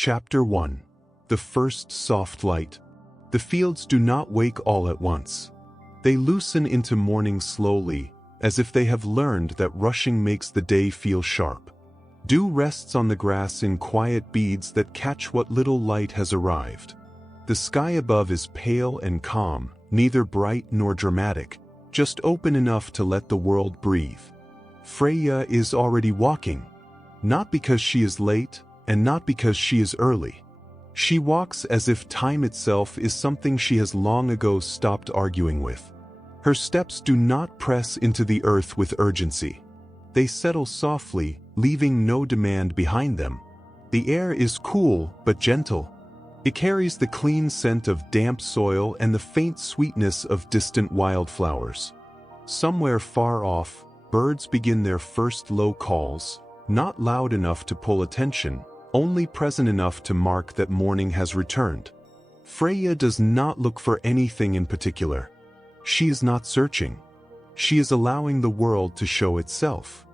Chapter 1. The First Soft Light. The fields do not wake all at once. They loosen into morning slowly, as if they have learned that rushing makes the day feel sharp. Dew rests on the grass in quiet beads that catch what little light has arrived. The sky above is pale and calm, neither bright nor dramatic, just open enough to let the world breathe. Freya is already walking, not because she is late, and not because she is early. She walks as if time itself is something she has long ago stopped arguing with. Her steps do not press into the earth with urgency. They settle softly, leaving no demand behind them. The air is cool but gentle. It carries the clean scent of damp soil and the faint sweetness of distant wildflowers. Somewhere far off, birds begin their first low calls, not loud enough to pull attention, only present enough to mark that morning has returned. Freya does not look for anything in particular. She is not searching. She is allowing the world to show itself.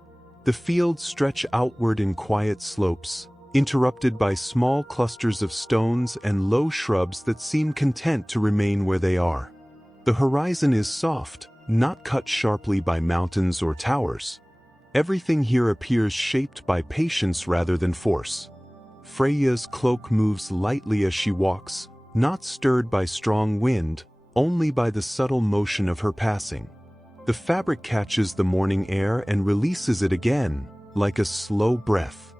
The fields stretch outward in quiet slopes, interrupted by small clusters of stones and low shrubs that seem content to remain where they are. The horizon is soft, not cut sharply by mountains or towers. Everything here appears shaped by patience rather than force. Freya's cloak moves lightly as she walks, not stirred by strong wind, only by the subtle motion of her passing. The fabric catches the morning air and releases it again, like a slow breath.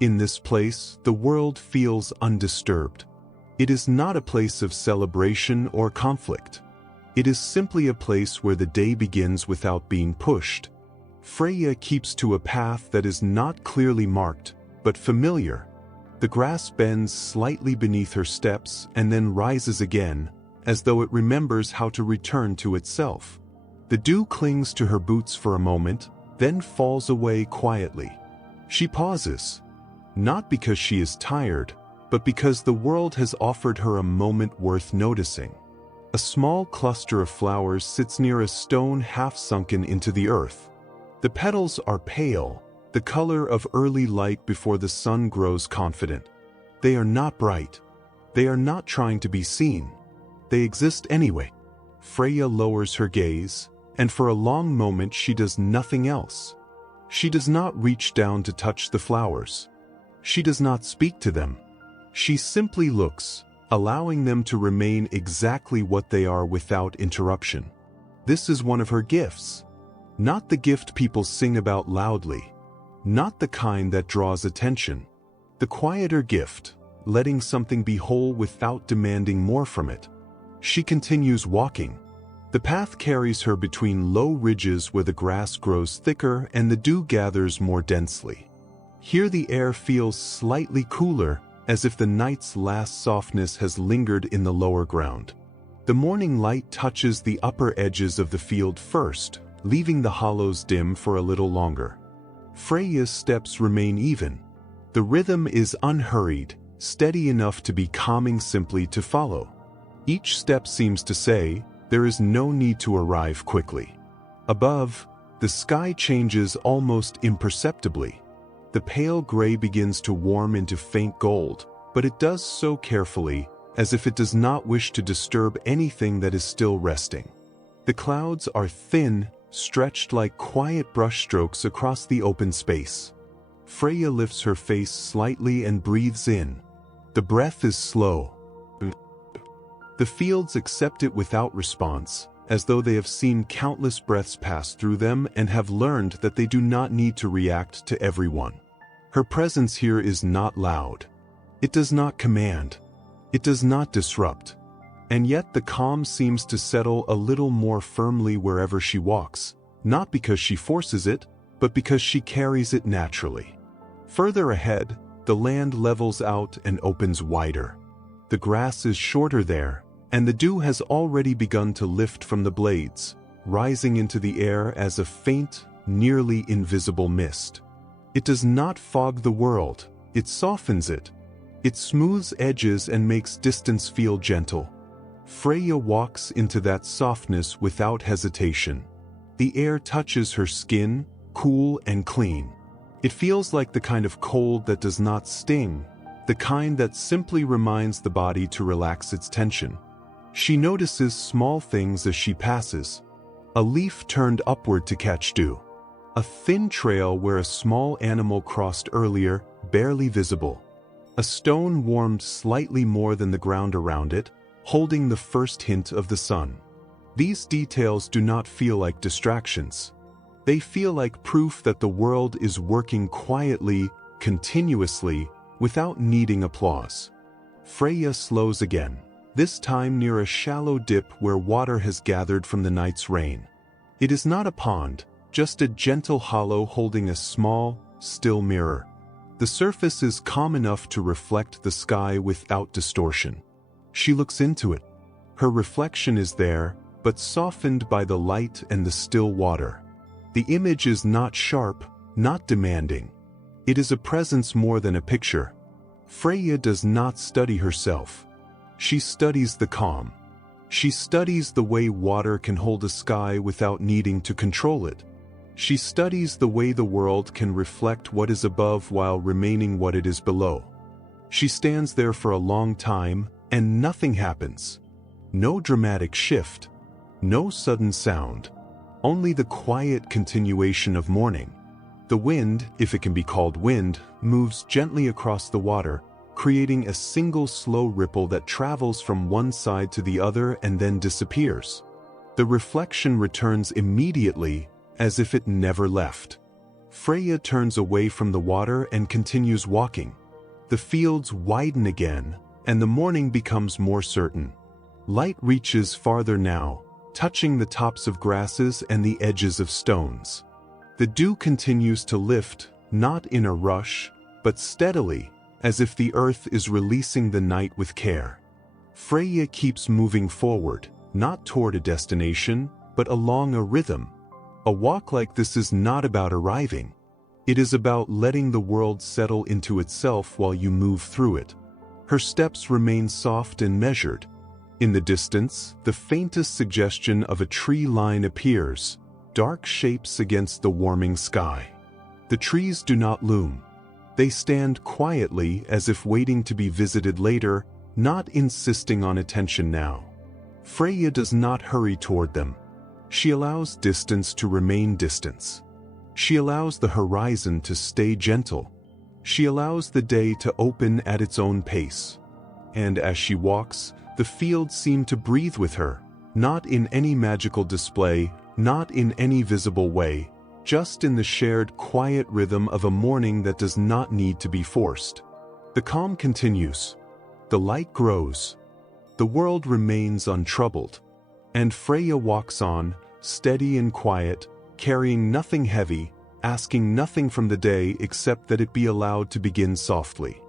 In this place, the world feels undisturbed. It is not a place of celebration or conflict. It is simply a place where the day begins without being pushed. Freya keeps to a path that is not clearly marked, but familiar. The grass bends slightly beneath her steps and then rises again, as though it remembers how to return to itself. The dew clings to her boots for a moment, then falls away quietly. She pauses, not because she is tired, but because the world has offered her a moment worth noticing. A small cluster of flowers sits near a stone half sunken into the earth. The petals are pale, the color of early light before the sun grows confident. They are not bright. They are not trying to be seen. They exist anyway. Freya lowers her gaze, and for a long moment she does nothing else. She does not reach down to touch the flowers. She does not speak to them. She simply looks, allowing them to remain exactly what they are without interruption. This is one of her gifts. Not the gift people sing about loudly. Not the kind that draws attention. The quieter gift, letting something be whole without demanding more from it. She continues walking. The path carries her between low ridges where the grass grows thicker and the dew gathers more densely. Here the air feels slightly cooler, as if the night's last softness has lingered in the lower ground. The morning light touches the upper edges of the field first, leaving the hollows dim for a little longer. Freya's steps remain even. The rhythm is unhurried, steady enough to be calming simply to follow. Each step seems to say, there is no need to arrive quickly. Above, the sky changes almost imperceptibly. The pale gray begins to warm into faint gold, but it does so carefully, as if it does not wish to disturb anything that is still resting. The clouds are thin, stretched like quiet brushstrokes across the open space. Freya lifts her face slightly and breathes in. The breath is slow. The fields accept it without response, as though they have seen countless breaths pass through them and have learned that they do not need to react to everyone. Her presence here is not loud. It does not command. It does not disrupt. And yet the calm seems to settle a little more firmly wherever she walks, not because she forces it, but because she carries it naturally. Further ahead, the land levels out and opens wider. The grass is shorter there, and the dew has already begun to lift from the blades, rising into the air as a faint, nearly invisible mist. It does not fog the world, it softens it. It smooths edges and makes distance feel gentle. Freya walks into that softness without hesitation. The air touches her skin, cool and clean. It feels like the kind of cold that does not sting, the kind that simply reminds the body to relax its tension. She notices small things as she passes. A leaf turned upward to catch dew. A thin trail where a small animal crossed earlier, barely visible. A stone warmed slightly more than the ground around it, holding the first hint of the sun. These details do not feel like distractions. They feel like proof that the world is working quietly, continuously, without needing applause. Freya slows again, this time near a shallow dip where water has gathered from the night's rain. It is not a pond, just a gentle hollow holding a small, still mirror. The surface is calm enough to reflect the sky without distortion. She looks into it. Her reflection is there, but softened by the light and the still water. The image is not sharp, not demanding. It is a presence more than a picture. Freya does not study herself. She studies the calm. She studies the way water can hold a sky without needing to control it. She studies the way the world can reflect what is above while remaining what it is below. She stands there for a long time, and nothing happens. No dramatic shift. No sudden sound. Only the quiet continuation of morning. The wind, if it can be called wind, moves gently across the water, creating a single slow ripple that travels from one side to the other and then disappears. The reflection returns immediately, as if it never left. Freya turns away from the water and continues walking. The fields widen again, and the morning becomes more certain. Light reaches farther now, touching the tops of grasses and the edges of stones. The dew continues to lift, not in a rush, but steadily, as if the earth is releasing the night with care. Freya keeps moving forward, not toward a destination, but along a rhythm. A walk like this is not about arriving. It is about letting the world settle into itself while you move through it. Her steps remain soft and measured. In the distance, the faintest suggestion of a tree line appears, dark shapes against the warming sky. The trees do not loom. They stand quietly as if waiting to be visited later, not insisting on attention now. Freya does not hurry toward them. She allows distance to remain distance. She allows the horizon to stay gentle. She allows the day to open at its own pace. And as she walks, the fields seem to breathe with her, not in any magical display, not in any visible way, just in the shared quiet rhythm of a morning that does not need to be forced. The calm continues. The light grows. The world remains untroubled. And Freya walks on, steady and quiet, carrying nothing heavy, asking nothing from the day except that it be allowed to begin softly.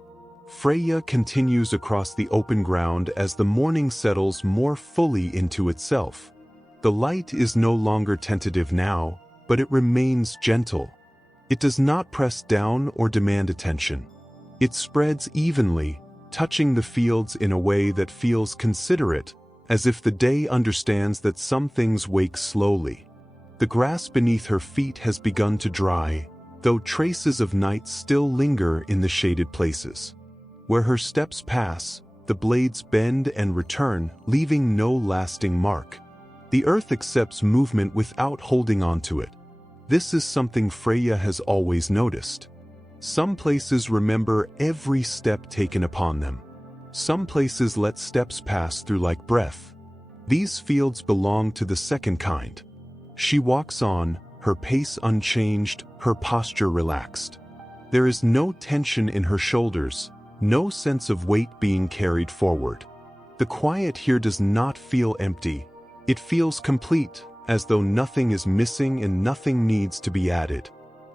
Freya continues across the open ground as the morning settles more fully into itself. The light is no longer tentative now, but it remains gentle. It does not press down or demand attention. It spreads evenly, touching the fields in a way that feels considerate, as if the day understands that some things wake slowly. The grass beneath her feet has begun to dry, though traces of night still linger in the shaded places. Where her steps pass, the blades bend and return, leaving no lasting mark. The earth accepts movement without holding on to it. This is something Freya has always noticed. Some places remember every step taken upon them. Some places let steps pass through like breath. These fields belong to the second kind. She walks on, her pace unchanged, her posture relaxed. There is no tension in her shoulders, no sense of weight being carried forward. The quiet here does not feel empty. It feels complete, as though nothing is missing and nothing needs to be added.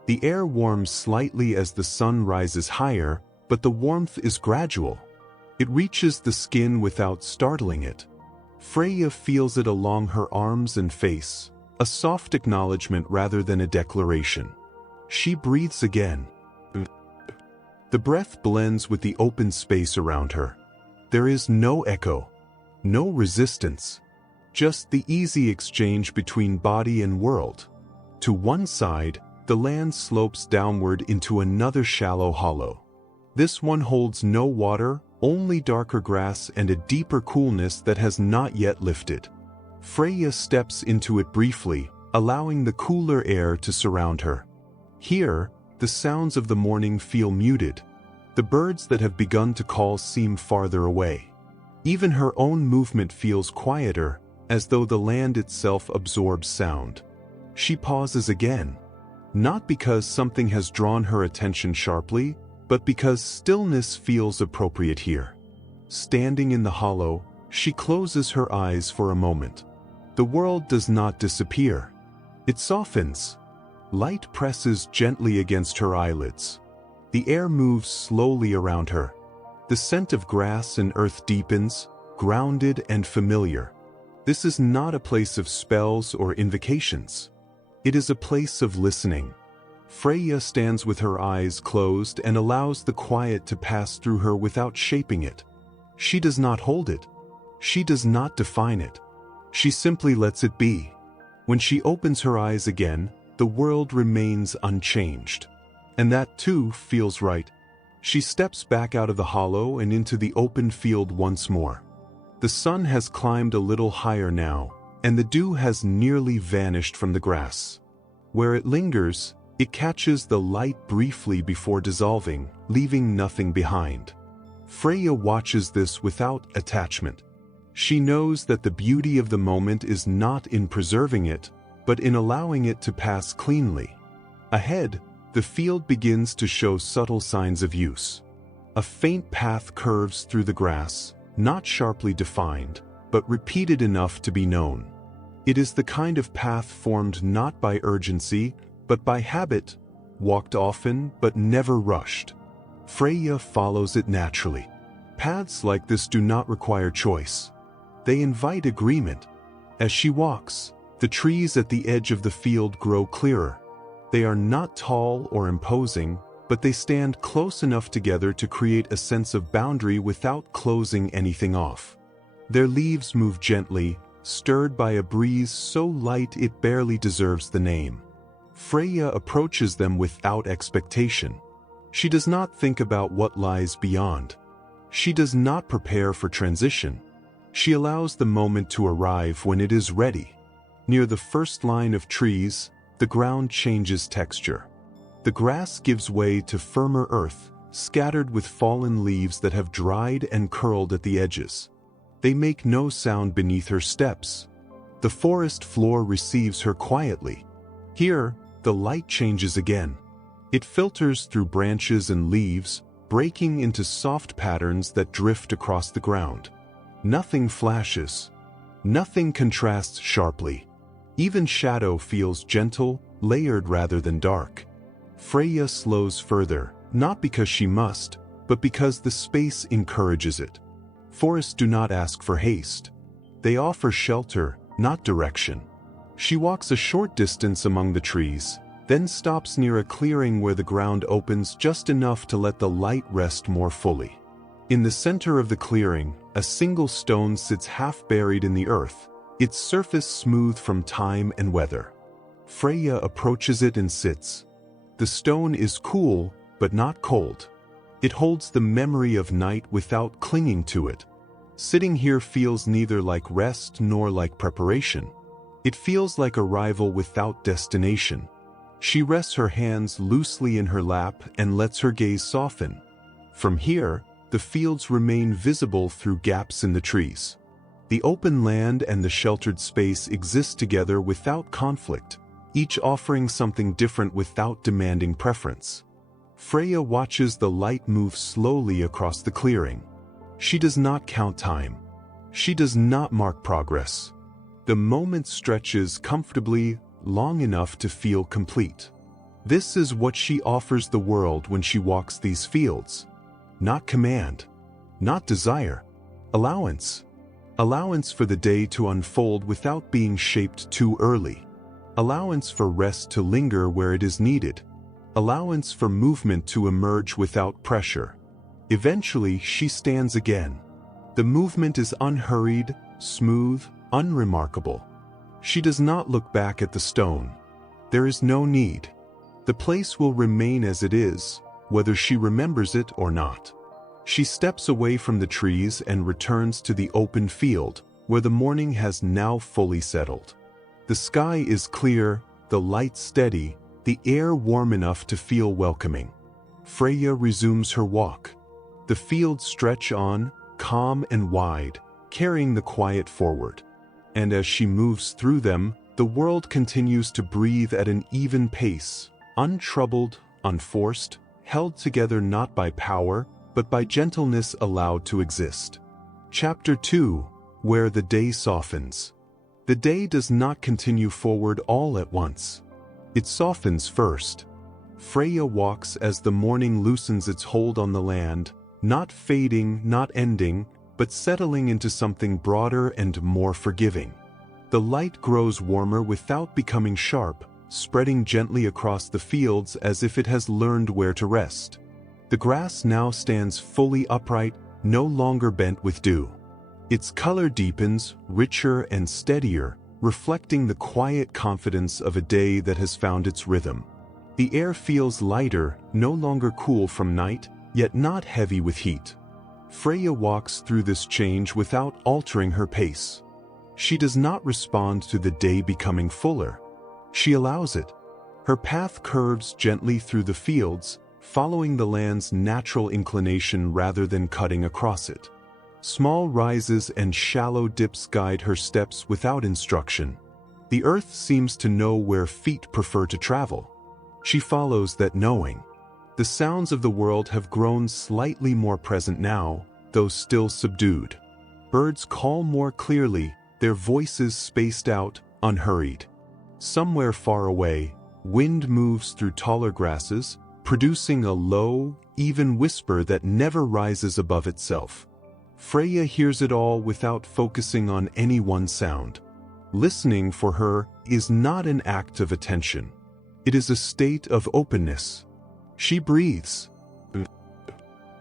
The air warms slightly as the sun rises higher, but the warmth is gradual. It reaches the skin without startling it. Freya feels it along her arms and face, a soft acknowledgement rather than a declaration. She breathes again. The breath blends with the open space around her. There is no echo, no resistance, just the easy exchange between body and world. To one side, the land slopes downward into another shallow hollow. This one holds no water, only darker grass and a deeper coolness that has not yet lifted. Freya steps into it briefly, allowing the cooler air to surround her. Here, the sounds of the morning feel muted. The birds that have begun to call seem farther away. Even her own movement feels quieter, as though the land itself absorbs sound. She pauses again, not because something has drawn her attention sharply, but because stillness feels appropriate here. Standing in the hollow, she closes her eyes for a moment. The world does not disappear. It softens. Light presses gently against her eyelids. The air moves slowly around her. The scent of grass and earth deepens, grounded and familiar. This is not a place of spells or invocations. It is a place of listening. Freya stands with her eyes closed and allows the quiet to pass through her without shaping it. She does not hold it. She does not define it. She simply lets it be. When she opens her eyes again, the world remains unchanged. And that too feels right. She steps back out of the hollow and into the open field once more. The sun has climbed a little higher now, and the dew has nearly vanished from the grass. Where it lingers, it catches the light briefly before dissolving, leaving nothing behind. Freya watches this without attachment. She knows that the beauty of the moment is not in preserving it, but in allowing it to pass cleanly. Ahead, the field begins to show subtle signs of use. A faint path curves through the grass, not sharply defined, but repeated enough to be known. It is the kind of path formed not by urgency, but by habit, walked often but never rushed. Freya follows it naturally. Paths like this do not require choice. They invite agreement. As she walks, the trees at the edge of the field grow clearer. They are not tall or imposing, but they stand close enough together to create a sense of boundary without closing anything off. Their leaves move gently, stirred by a breeze so light it barely deserves the name. Freya approaches them without expectation. She does not think about what lies beyond. She does not prepare for transition. She allows the moment to arrive when it is ready. Near the first line of trees, the ground changes texture. The grass gives way to firmer earth, scattered with fallen leaves that have dried and curled at the edges. They make no sound beneath her steps. The forest floor receives her quietly. Here, the light changes again. It filters through branches and leaves, breaking into soft patterns that drift across the ground. Nothing flashes. Nothing contrasts sharply. Even shadow feels gentle, layered rather than dark. Freya slows further, not because she must, but because the space encourages it. Forests do not ask for haste. They offer shelter, not direction. She walks a short distance among the trees, then stops near a clearing where the ground opens just enough to let the light rest more fully. In the center of the clearing, a single stone sits half buried in the earth, its surface smooth from time and weather. Freya approaches it and sits. The stone is cool, but not cold. It holds the memory of night without clinging to it. Sitting here feels neither like rest nor like preparation. It feels like arrival without destination. She rests her hands loosely in her lap and lets her gaze soften. From here, the fields remain visible through gaps in the trees. The open land and the sheltered space exist together without conflict, each offering something different without demanding preference. Freya watches the light move slowly across the clearing. She does not count time. She does not mark progress. The moment stretches comfortably, long enough to feel complete. This is what she offers the world when she walks these fields. Not command, not desire, allowance. Allowance for the day to unfold without being shaped too early. Allowance for rest to linger where it is needed. Allowance for movement to emerge without pressure. Eventually, she stands again. The movement is unhurried, smooth, unremarkable. She does not look back at the stone. There is no need. The place will remain as it is, whether she remembers it or not. She steps away from the trees and returns to the open field, where the morning has now fully settled. The sky is clear, the light steady, the air warm enough to feel welcoming. Freya resumes her walk. The fields stretch on, calm and wide, carrying the quiet forward. And as she moves through them, the world continues to breathe at an even pace, untroubled, unforced, held together not by power, but by gentleness allowed to exist. Chapter 2, Where the Day Softens. The day does not continue forward all at once. It softens first. Freya walks as the morning loosens its hold on the land, not fading, not ending, but settling into something broader and more forgiving. The light grows warmer without becoming sharp, spreading gently across the fields as if it has learned where to rest. The grass now stands fully upright, no longer bent with dew. Its color deepens, richer and steadier, reflecting the quiet confidence of a day that has found its rhythm. The air feels lighter, no longer cool from night, yet not heavy with heat. Freya walks through this change without altering her pace. She does not respond to the day becoming fuller. She allows it. Her path curves gently through the fields, following the land's natural inclination rather than cutting across it. Small rises and shallow dips guide her steps without instruction. The earth seems to know where feet prefer to travel. She follows that knowing. The sounds of the world have grown slightly more present now, though still subdued. Birds call more clearly, their voices spaced out, unhurried. Somewhere far away, wind moves through taller grasses, producing a low, even whisper that never rises above itself. Freya hears it all without focusing on any one sound. Listening for her is not an act of attention. It is a state of openness. She breathes.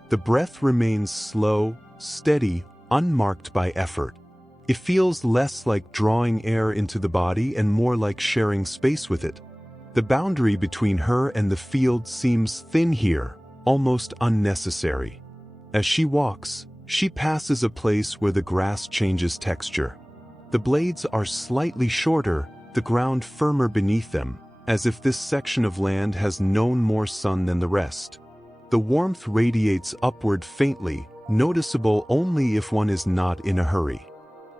The breath remains slow, steady, unmarked by effort. It feels less like drawing air into the body and more like sharing space with it. The boundary between her and the field seems thin here, almost unnecessary. As she walks, she passes a place where the grass changes texture. The blades are slightly shorter, the ground firmer beneath them, as if this section of land has known more sun than the rest. The warmth radiates upward faintly, noticeable only if one is not in a hurry.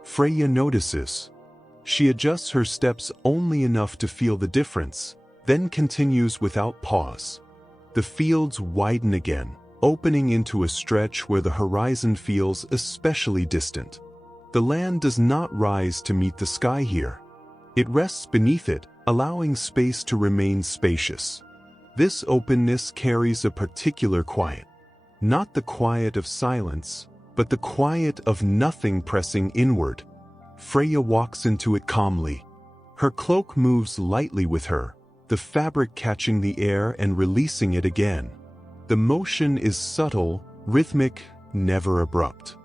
Freya notices. She adjusts her steps only enough to feel the difference, then continues without pause. The fields widen again, opening into a stretch where the horizon feels especially distant. The land does not rise to meet the sky here. It rests beneath it, allowing space to remain spacious. This openness carries a particular quiet. Not the quiet of silence, but the quiet of nothing pressing inward. Freya walks into it calmly. Her cloak moves lightly with her, the fabric catching the air and releasing it again. The motion is subtle, rhythmic, never abrupt.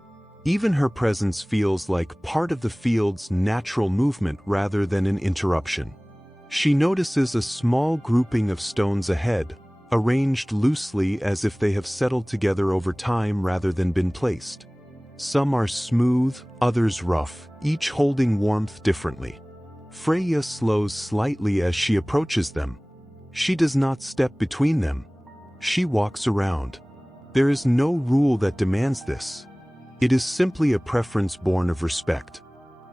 Even her presence feels like part of the field's natural movement rather than an interruption. She notices a small grouping of stones ahead, arranged loosely as if they have settled together over time rather than been placed. Some are smooth, others rough, each holding warmth differently. Freya slows slightly as she approaches them. She does not step between them. She walks around. There is no rule that demands this. It is simply a preference born of respect.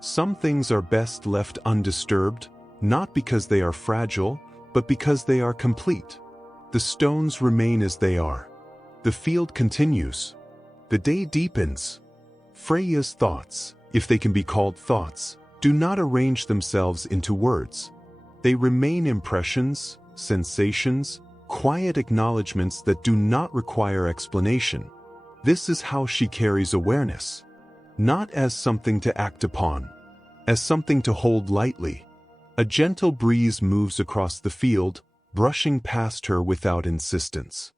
Some things are best left undisturbed, not because they are fragile, but because they are complete. The stones remain as they are. The field continues. The day deepens. Freya's thoughts, if they can be called thoughts, do not arrange themselves into words. They remain impressions, sensations, quiet acknowledgments that do not require explanation. This is how she carries awareness. Not as something to act upon, as something to hold lightly. A gentle breeze moves across the field, brushing past her without insistence.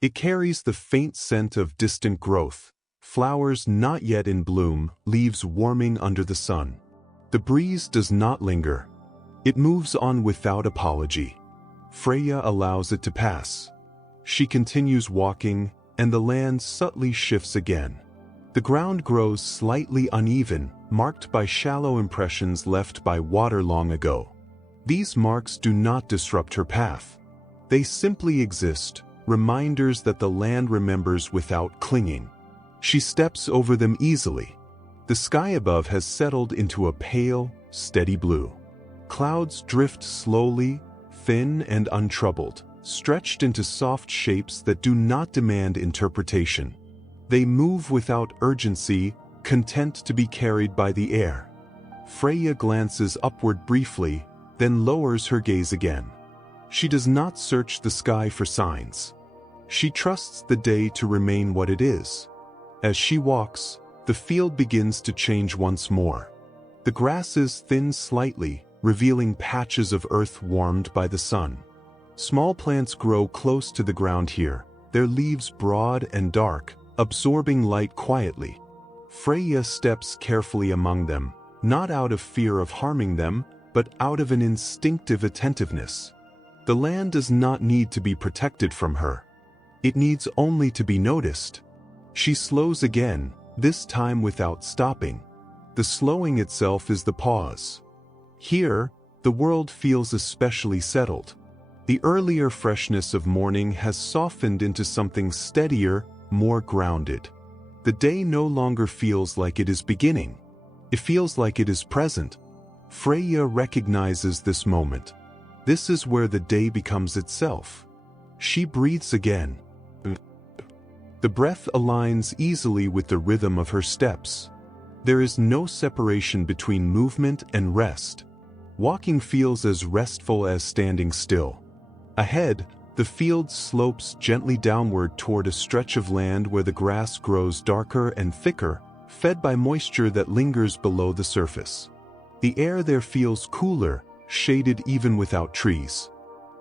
It carries the faint scent of distant growth, flowers not yet in bloom, leaves warming under the sun. The breeze does not linger. It moves on without apology. Freya allows it to pass. She continues walking, and the land subtly shifts again. The ground grows slightly uneven, marked by shallow impressions left by water long ago. These marks do not disrupt her path. They simply exist, reminders that the land remembers without clinging. She steps over them easily. The sky above has settled into a pale, steady blue. Clouds drift slowly, thin and untroubled, stretched into soft shapes that do not demand interpretation. They move without urgency, content to be carried by the air. Freya glances upward briefly, then lowers her gaze again. She does not search the sky for signs. She trusts the day to remain what it is. As she walks, the field begins to change once more. The grasses thin slightly, revealing patches of earth warmed by the sun. Small plants grow close to the ground here, their leaves broad and dark, absorbing light quietly. Freya steps carefully among them, not out of fear of harming them, but out of an instinctive attentiveness. The land does not need to be protected from her. It needs only to be noticed. She slows again, this time without stopping. The slowing itself is the pause. Here, the world feels especially settled. The earlier freshness of morning has softened into something steadier, more grounded. The day no longer feels like it is beginning. It feels like it is present. Freya recognizes this moment. This is where the day becomes itself. She breathes again. The breath aligns easily with the rhythm of her steps. There is no separation between movement and rest. Walking feels as restful as standing still. Ahead, the field slopes gently downward toward a stretch of land where the grass grows darker and thicker, fed by moisture that lingers below the surface. The air there feels cooler, shaded even without trees.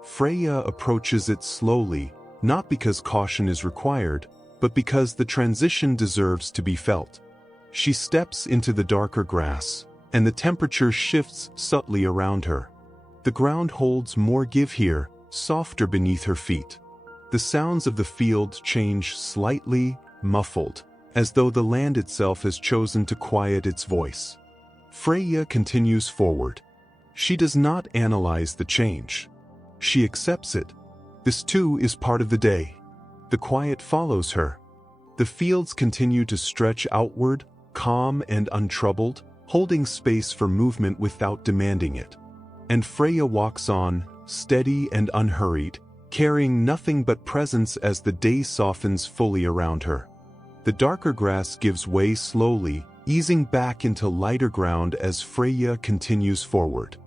Freya approaches it slowly, not because caution is required, but because the transition deserves to be felt. She steps into the darker grass, and the temperature shifts subtly around her. The ground holds more give here, softer beneath her feet. The sounds of the field change slightly, muffled, as though the land itself has chosen to quiet its voice. Freya continues forward. She does not analyze the change. She accepts it. This too is part of the day. The quiet follows her. The fields continue to stretch outward, calm and untroubled, holding space for movement without demanding it. And Freya walks on, steady and unhurried, carrying nothing but presence as the day softens fully around her. The darker grass gives way slowly, easing back into lighter ground as Freya continues forward.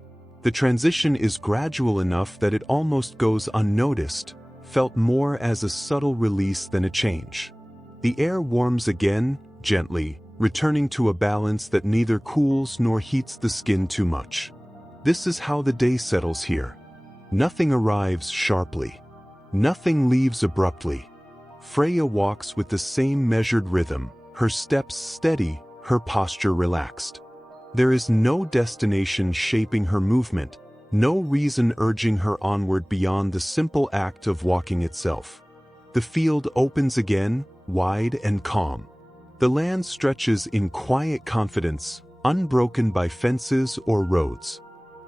The transition is gradual enough that it almost goes unnoticed, felt more as a subtle release than a change. The air warms again, gently, returning to a balance that neither cools nor heats the skin too much. This is how the day settles here. Nothing arrives sharply. Nothing leaves abruptly. Freya walks with the same measured rhythm, her steps steady, her posture relaxed. There is no destination shaping her movement, no reason urging her onward beyond the simple act of walking itself. The field opens again, wide and calm. The land stretches in quiet confidence, unbroken by fences or roads.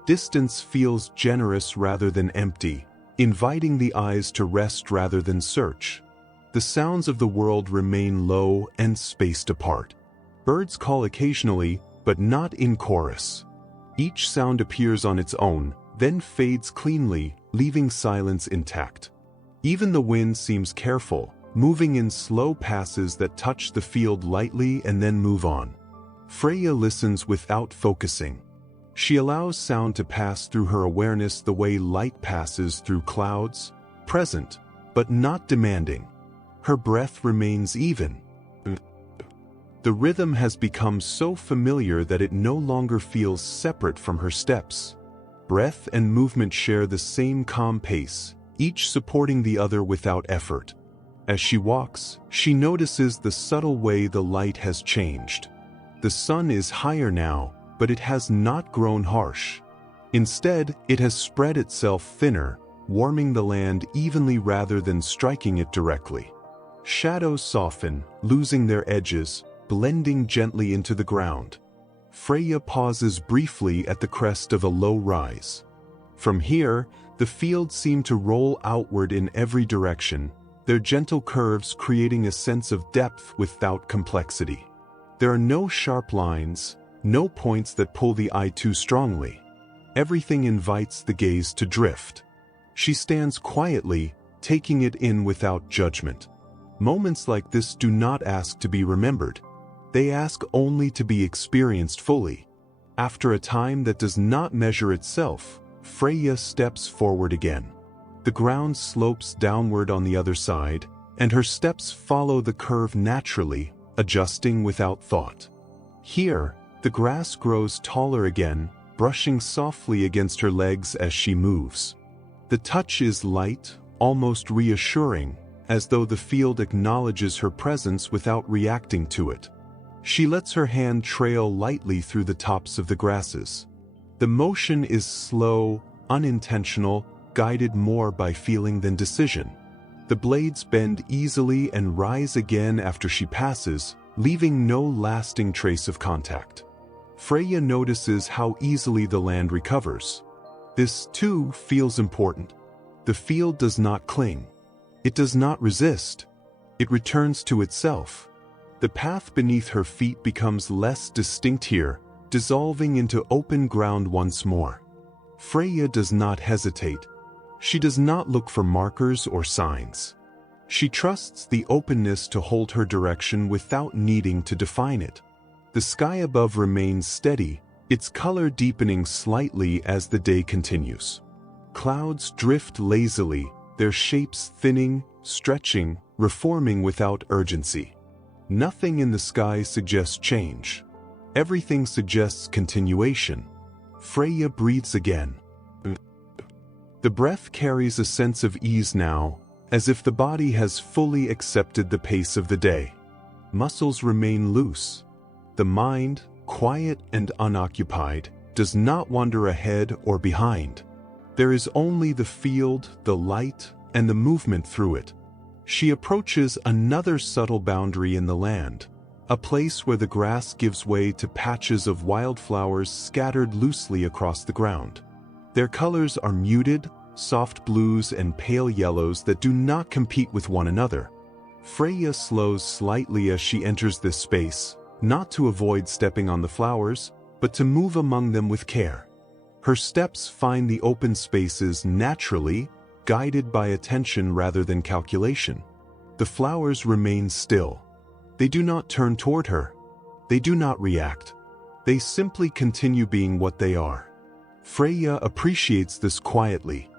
Distance feels generous rather than empty, inviting the eyes to rest rather than search. The sounds of the world remain low and spaced apart. Birds call occasionally, but not in chorus. Each sound appears on its own, then fades cleanly, leaving silence intact. Even the wind seems careful, moving in slow passes that touch the field lightly and then move on. Freya listens without focusing. She allows sound to pass through her awareness the way light passes through clouds, present, but not demanding. Her breath remains even. The rhythm has become so familiar that it no longer feels separate from her steps. Breath and movement share the same calm pace, each supporting the other without effort. As she walks, she notices the subtle way the light has changed. The sun is higher now, but it has not grown harsh. Instead, it has spread itself thinner, warming the land evenly rather than striking it directly. Shadows soften, losing their edges, blending gently into the ground. Freya pauses briefly at the crest of a low rise. From here, the fields seem to roll outward in every direction, their gentle curves creating a sense of depth without complexity. There are no sharp lines, no points that pull the eye too strongly. Everything invites the gaze to drift. She stands quietly, taking it in without judgment. Moments like this do not ask to be remembered. They ask only to be experienced fully. After a time that does not measure itself, Freya steps forward again. The ground slopes downward on the other side, and her steps follow the curve naturally, adjusting without thought. Here, the grass grows taller again, brushing softly against her legs as she moves. The touch is light, almost reassuring, as though the field acknowledges her presence without reacting to it. She lets her hand trail lightly through the tops of the grasses. The motion is slow, unintentional, guided more by feeling than decision. The blades bend easily and rise again after she passes, leaving no lasting trace of contact. Freya notices how easily the land recovers. This, too, feels important. The field does not cling. It does not resist. It returns to itself. The path beneath her feet becomes less distinct here, dissolving into open ground once more. Freya does not hesitate. She does not look for markers or signs. She trusts the openness to hold her direction without needing to define it. The sky above remains steady, its color deepening slightly as the day continues. Clouds drift lazily, their shapes thinning, stretching, reforming without urgency. Nothing in the sky suggests change. Everything suggests continuation. Freya breathes again. The breath carries a sense of ease now, as if the body has fully accepted the pace of the day. Muscles remain loose. The mind, quiet and unoccupied, does not wander ahead or behind. There is only the field, the light, and the movement through it. She approaches another subtle boundary in the land, a place where the grass gives way to patches of wildflowers scattered loosely across the ground. Their colors are muted, soft blues and pale yellows that do not compete with one another. Freya slows slightly as she enters this space, not to avoid stepping on the flowers, but to move among them with care. Her steps find the open spaces naturally, guided by attention rather than calculation. The flowers remain still. They do not turn toward her. They do not react. They simply continue being what they are. Freya appreciates this quietly.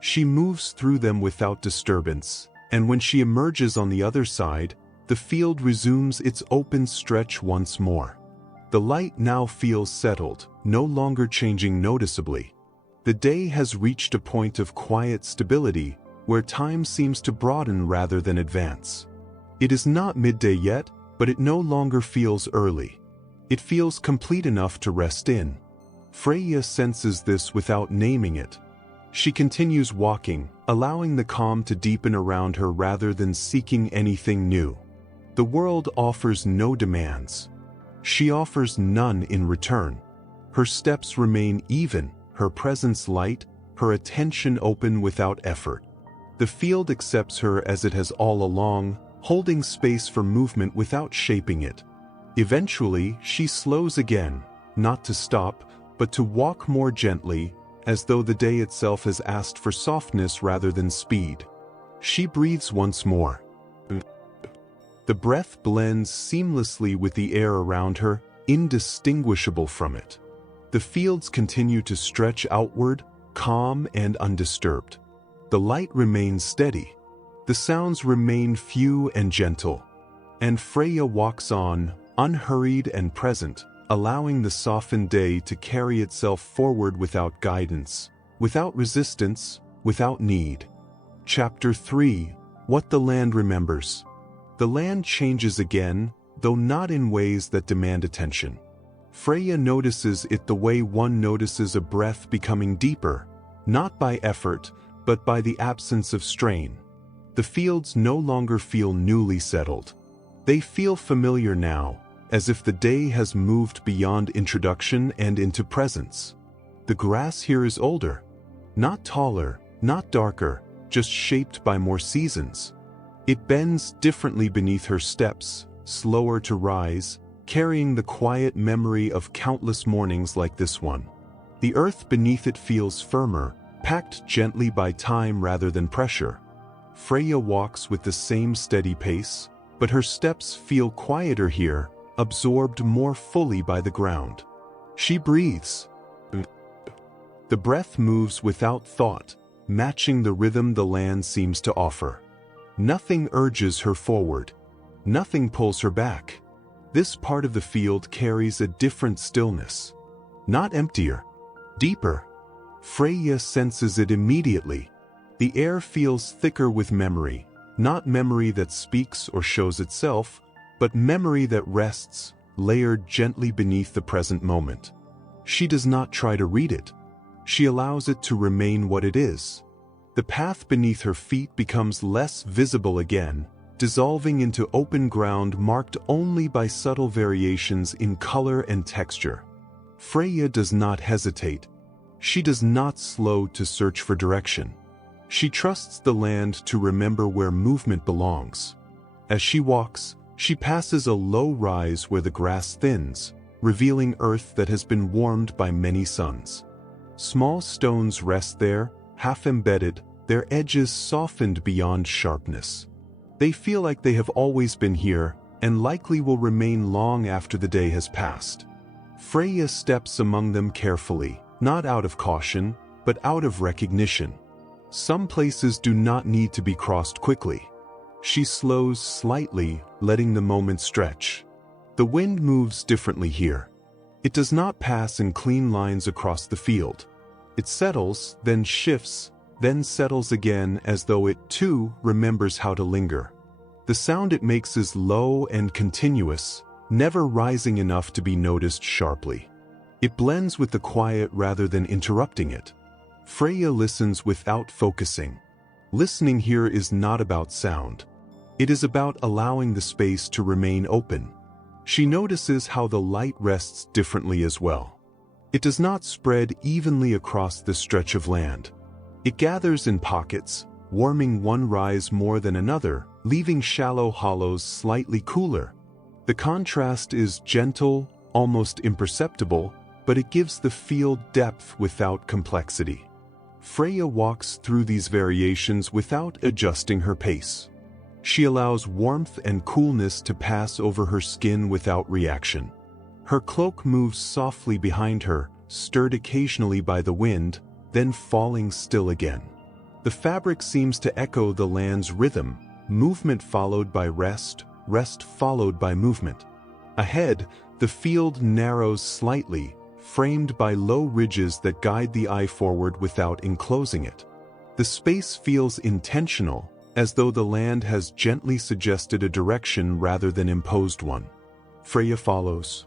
She moves through them without disturbance, and when she emerges on the other side, the field resumes its open stretch once more. The light now feels settled, no longer changing noticeably. The day has reached a point of quiet stability, where time seems to broaden rather than advance. It is not midday yet, but it no longer feels early. It feels complete enough to rest in. Freya senses this without naming it. She continues walking, allowing the calm to deepen around her rather than seeking anything new. The world offers no demands. She offers none in return. Her steps remain even, her presence light, her attention open without effort. The field accepts her as it has all along, holding space for movement without shaping it. Eventually, she slows again, not to stop, but to walk more gently, as though the day itself has asked for softness rather than speed. She breathes once more. The breath blends seamlessly with the air around her, indistinguishable from it. The fields continue to stretch outward, calm and undisturbed. The light remains steady. The sounds remain few and gentle. And Freya walks on, unhurried and present, allowing the softened day to carry itself forward without guidance, without resistance, without need. Chapter 3: What the Land Remembers. The land changes again, though not in ways that demand attention. Freya notices it the way one notices a breath becoming deeper, not by effort, but by the absence of strain. The fields no longer feel newly settled. They feel familiar now, as if the day has moved beyond introduction and into presence. The grass here is older. Not taller, not darker, just shaped by more seasons. It bends differently beneath her steps, slower to rise, carrying the quiet memory of countless mornings like this one. The earth beneath it feels firmer, packed gently by time rather than pressure. Freya walks with the same steady pace, but her steps feel quieter here, absorbed more fully by the ground. She breathes. The breath moves without thought, matching the rhythm the land seems to offer. Nothing urges her forward. Nothing pulls her back. This part of the field carries a different stillness. Not emptier, deeper. Freya senses it immediately. The air feels thicker with memory, not memory that speaks or shows itself, but memory that rests, layered gently beneath the present moment. She does not try to read it. She allows it to remain what it is. The path beneath her feet becomes less visible again, dissolving into open ground marked only by subtle variations in color and texture. Freya does not hesitate. She does not slow to search for direction. She trusts the land to remember where movement belongs. As she walks, she passes a low rise where the grass thins, revealing earth that has been warmed by many suns. Small stones rest there, half embedded, their edges softened beyond sharpness. They feel like they have always been here, and likely will remain long after the day has passed. Freya steps among them carefully, not out of caution, but out of recognition. Some places do not need to be crossed quickly. She slows slightly, letting the moment stretch. The wind moves differently here. It does not pass in clean lines across the field. It settles, then shifts, then settles again as though it, too, remembers how to linger. The sound it makes is low and continuous, never rising enough to be noticed sharply. It blends with the quiet rather than interrupting it. Freya listens without focusing. Listening here is not about sound. It is about allowing the space to remain open. She notices how the light rests differently as well. It does not spread evenly across the stretch of land. It gathers in pockets, warming one rise more than another, leaving shallow hollows slightly cooler. The contrast is gentle, almost imperceptible, but it gives the field depth without complexity. Freya walks through these variations without adjusting her pace. She allows warmth and coolness to pass over her skin without reaction. Her cloak moves softly behind her, stirred occasionally by the wind, then falling still again. The fabric seems to echo the land's rhythm, movement followed by rest, rest followed by movement. Ahead, the field narrows slightly, framed by low ridges that guide the eye forward without enclosing it. The space feels intentional, as though the land has gently suggested a direction rather than imposed one. Freya follows.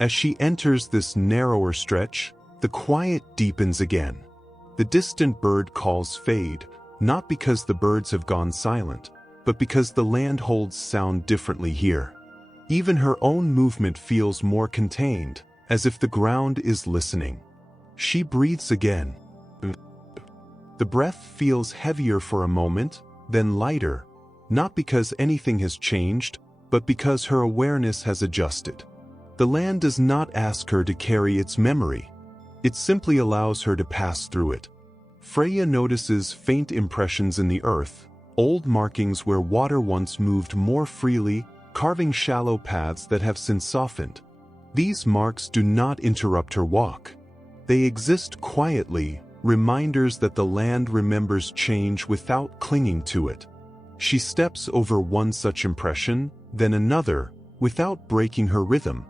As she enters this narrower stretch, the quiet deepens again. The distant bird calls fade, not because the birds have gone silent, but because the land holds sound differently here. Even her own movement feels more contained, as if the ground is listening. She breathes again. The breath feels heavier for a moment, then lighter, not because anything has changed, but because her awareness has adjusted. The land does not ask her to carry its memory. It simply allows her to pass through it. Freya notices faint impressions in the earth, old markings where water once moved more freely, carving shallow paths that have since softened. These marks do not interrupt her walk. They exist quietly, reminders that the land remembers change without clinging to it. She steps over one such impression, then another, without breaking her rhythm.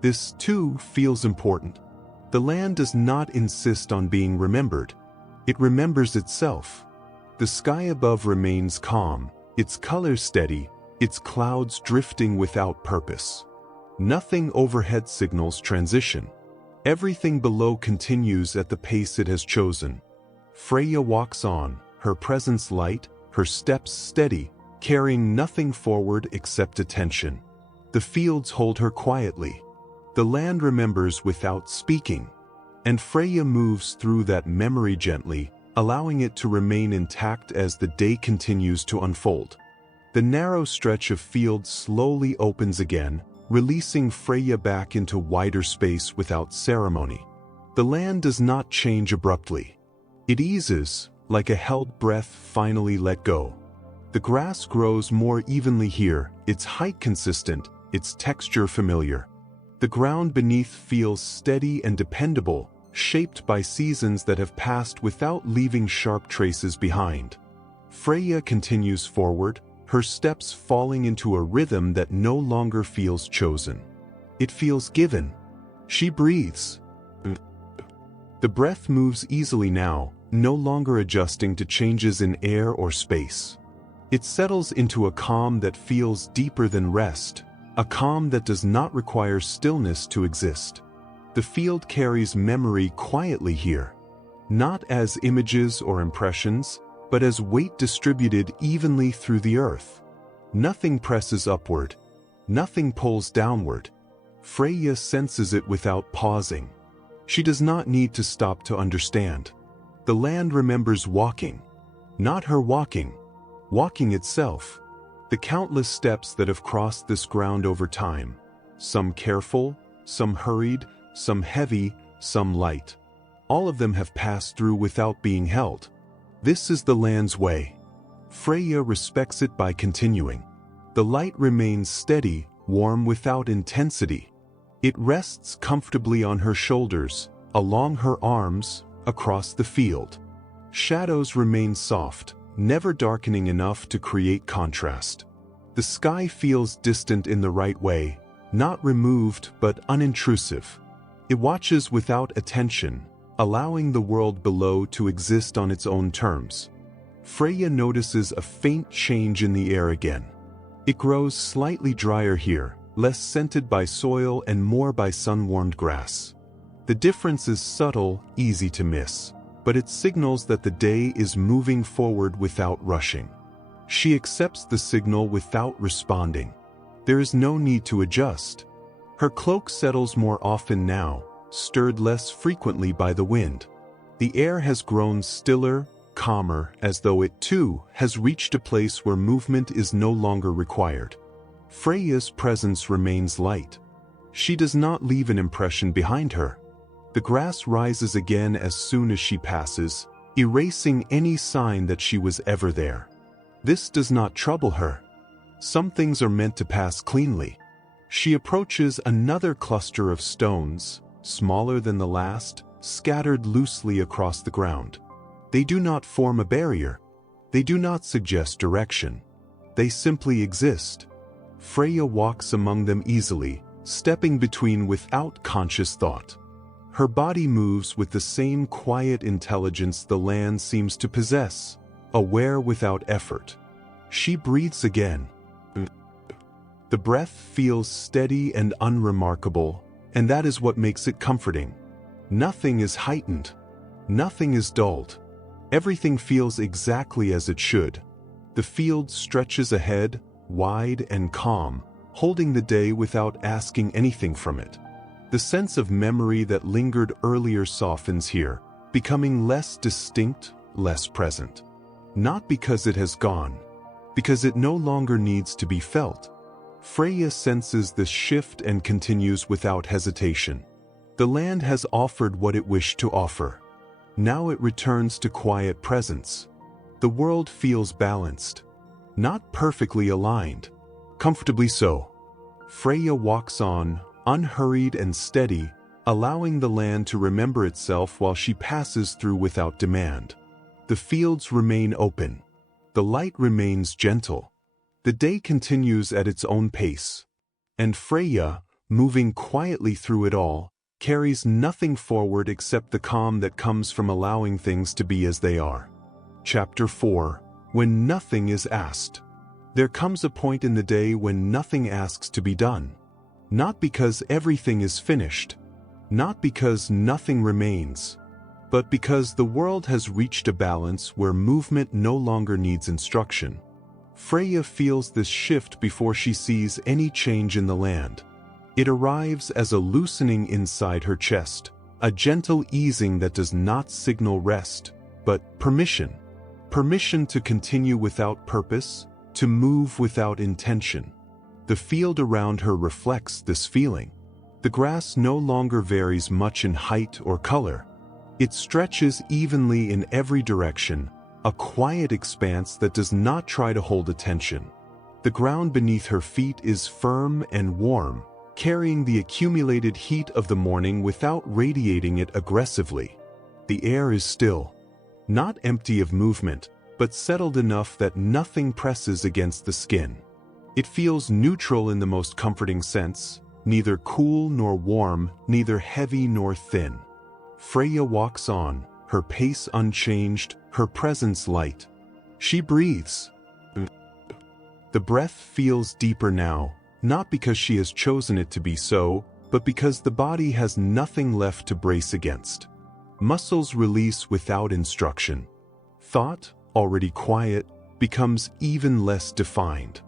This, too, feels important. The land does not insist on being remembered. It remembers itself. The sky above remains calm, its colors steady, its clouds drifting without purpose. Nothing overhead signals transition. Everything below continues at the pace it has chosen. Freya walks on, her presence light, her steps steady, carrying nothing forward except attention. The fields hold her quietly. The land remembers without speaking. And Freya moves through that memory gently, allowing it to remain intact as the day continues to unfold. The narrow stretch of field slowly opens again, releasing Freya back into wider space without ceremony. The land does not change abruptly. It eases, like a held breath finally let go. The grass grows more evenly here, its height consistent, its texture familiar. The ground beneath feels steady and dependable, shaped by seasons that have passed without leaving sharp traces behind. Freya continues forward, her steps falling into a rhythm that no longer feels chosen. It feels given. She breathes. The breath moves easily now, no longer adjusting to changes in air or space. It settles into a calm that feels deeper than rest, a calm that does not require stillness to exist. The field carries memory quietly here, not as images or impressions, but as weight distributed evenly through the earth. Nothing presses upward, nothing pulls downward. Freya senses it without pausing. She does not need to stop to understand. The land remembers walking, not her walking, walking itself. The countless steps that have crossed this ground over time, some careful, some hurried, some heavy, some light. All of them have passed through without being held. This is the land's way. Freya respects it by continuing. The light remains steady, warm without intensity. It rests comfortably on her shoulders, along her arms, across the field. Shadows remain soft, never darkening enough to create contrast. The sky feels distant in the right way, not removed but unintrusive. It watches without attention, allowing the world below to exist on its own terms. Freya notices a faint change in the air again. It grows slightly drier here, less scented by soil and more by sun-warmed grass. The difference is subtle, easy to miss, but it signals that the day is moving forward without rushing. She accepts the signal without responding. There is no need to adjust. Her cloak settles more often now, stirred less frequently by the wind. The air has grown stiller, calmer, as though it too has reached a place where movement is no longer required. Freya's presence remains light. She does not leave an impression behind her. The grass rises again as soon as she passes, erasing any sign that she was ever there. This does not trouble her. Some things are meant to pass cleanly. She approaches another cluster of stones, smaller than the last, scattered loosely across the ground. They do not form a barrier. They do not suggest direction. They simply exist. Freya walks among them easily, stepping between without conscious thought. Her body moves with the same quiet intelligence the land seems to possess, aware without effort. She breathes again. The breath feels steady and unremarkable, and that is what makes it comforting. Nothing is heightened. Nothing is dulled. Everything feels exactly as it should. The field stretches ahead, wide and calm, holding the day without asking anything from it. The sense of memory that lingered earlier softens here, becoming less distinct, less present. Not because it has gone, because it no longer needs to be felt. Freya senses this shift and continues without hesitation. The land has offered what it wished to offer. Now it returns to quiet presence. The world feels balanced, not perfectly aligned, comfortably so. Freya walks on, unhurried and steady, allowing the land to remember itself while she passes through without demand. The fields remain open. The light remains gentle. The day continues at its own pace. And Freya, moving quietly through it all, carries nothing forward except the calm that comes from allowing things to be as they are. Chapter 4. When nothing is asked. There comes a point in the day when nothing asks to be done. Not because everything is finished. Not because nothing remains. but because the world has reached a balance where movement no longer needs instruction. Freya feels this shift before she sees any change in the land. It arrives as a loosening inside her chest, a gentle easing that does not signal rest, but permission. Permission to continue without purpose, to move without intention. The field around her reflects this feeling. The grass no longer varies much in height or color. It stretches evenly in every direction, a quiet expanse that does not try to hold attention. The ground beneath her feet is firm and warm, carrying the accumulated heat of the morning without radiating it aggressively. The air is still, not empty of movement, but settled enough that nothing presses against the skin. It feels neutral in the most comforting sense, neither cool nor warm, neither heavy nor thin. Freya walks on, her pace unchanged, her presence light. She breathes. The breath feels deeper now, not because she has chosen it to be so, but because the body has nothing left to brace against. Muscles release without instruction. Thought, already quiet, becomes even less defined.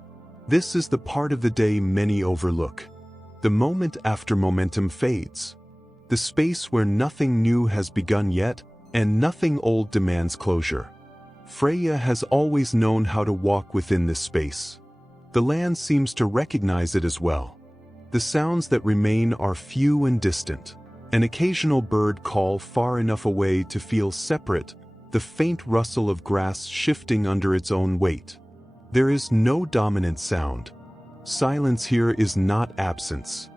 This is the part of the day many overlook. The moment after momentum fades. The space where nothing new has begun yet, and nothing old demands closure. Freya has always known how to walk within this space. The land seems to recognize it as well. The sounds that remain are few and distant. An occasional bird call far enough away to feel separate, the faint rustle of grass shifting under its own weight. There is no dominant sound. Silence here is not absence.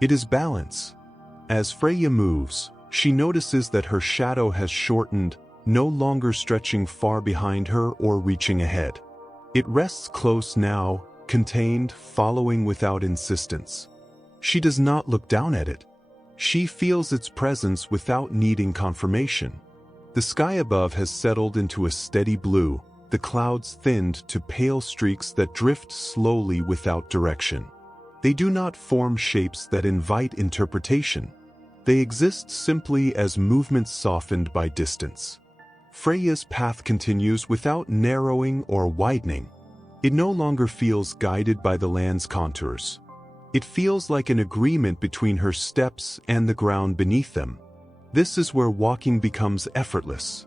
It is balance. As Freya moves, she notices that her shadow has shortened, no longer stretching far behind her or reaching ahead. It rests close now, contained, following without insistence. She does not look down at it. She feels its presence without needing confirmation. The sky above has settled into a steady blue, the clouds thinned to pale streaks that drift slowly without direction. They do not form shapes that invite interpretation. They exist simply as movements softened by distance. Freya's path continues without narrowing or widening. It no longer feels guided by the land's contours. It feels like an agreement between her steps and the ground beneath them. This is where walking becomes effortless.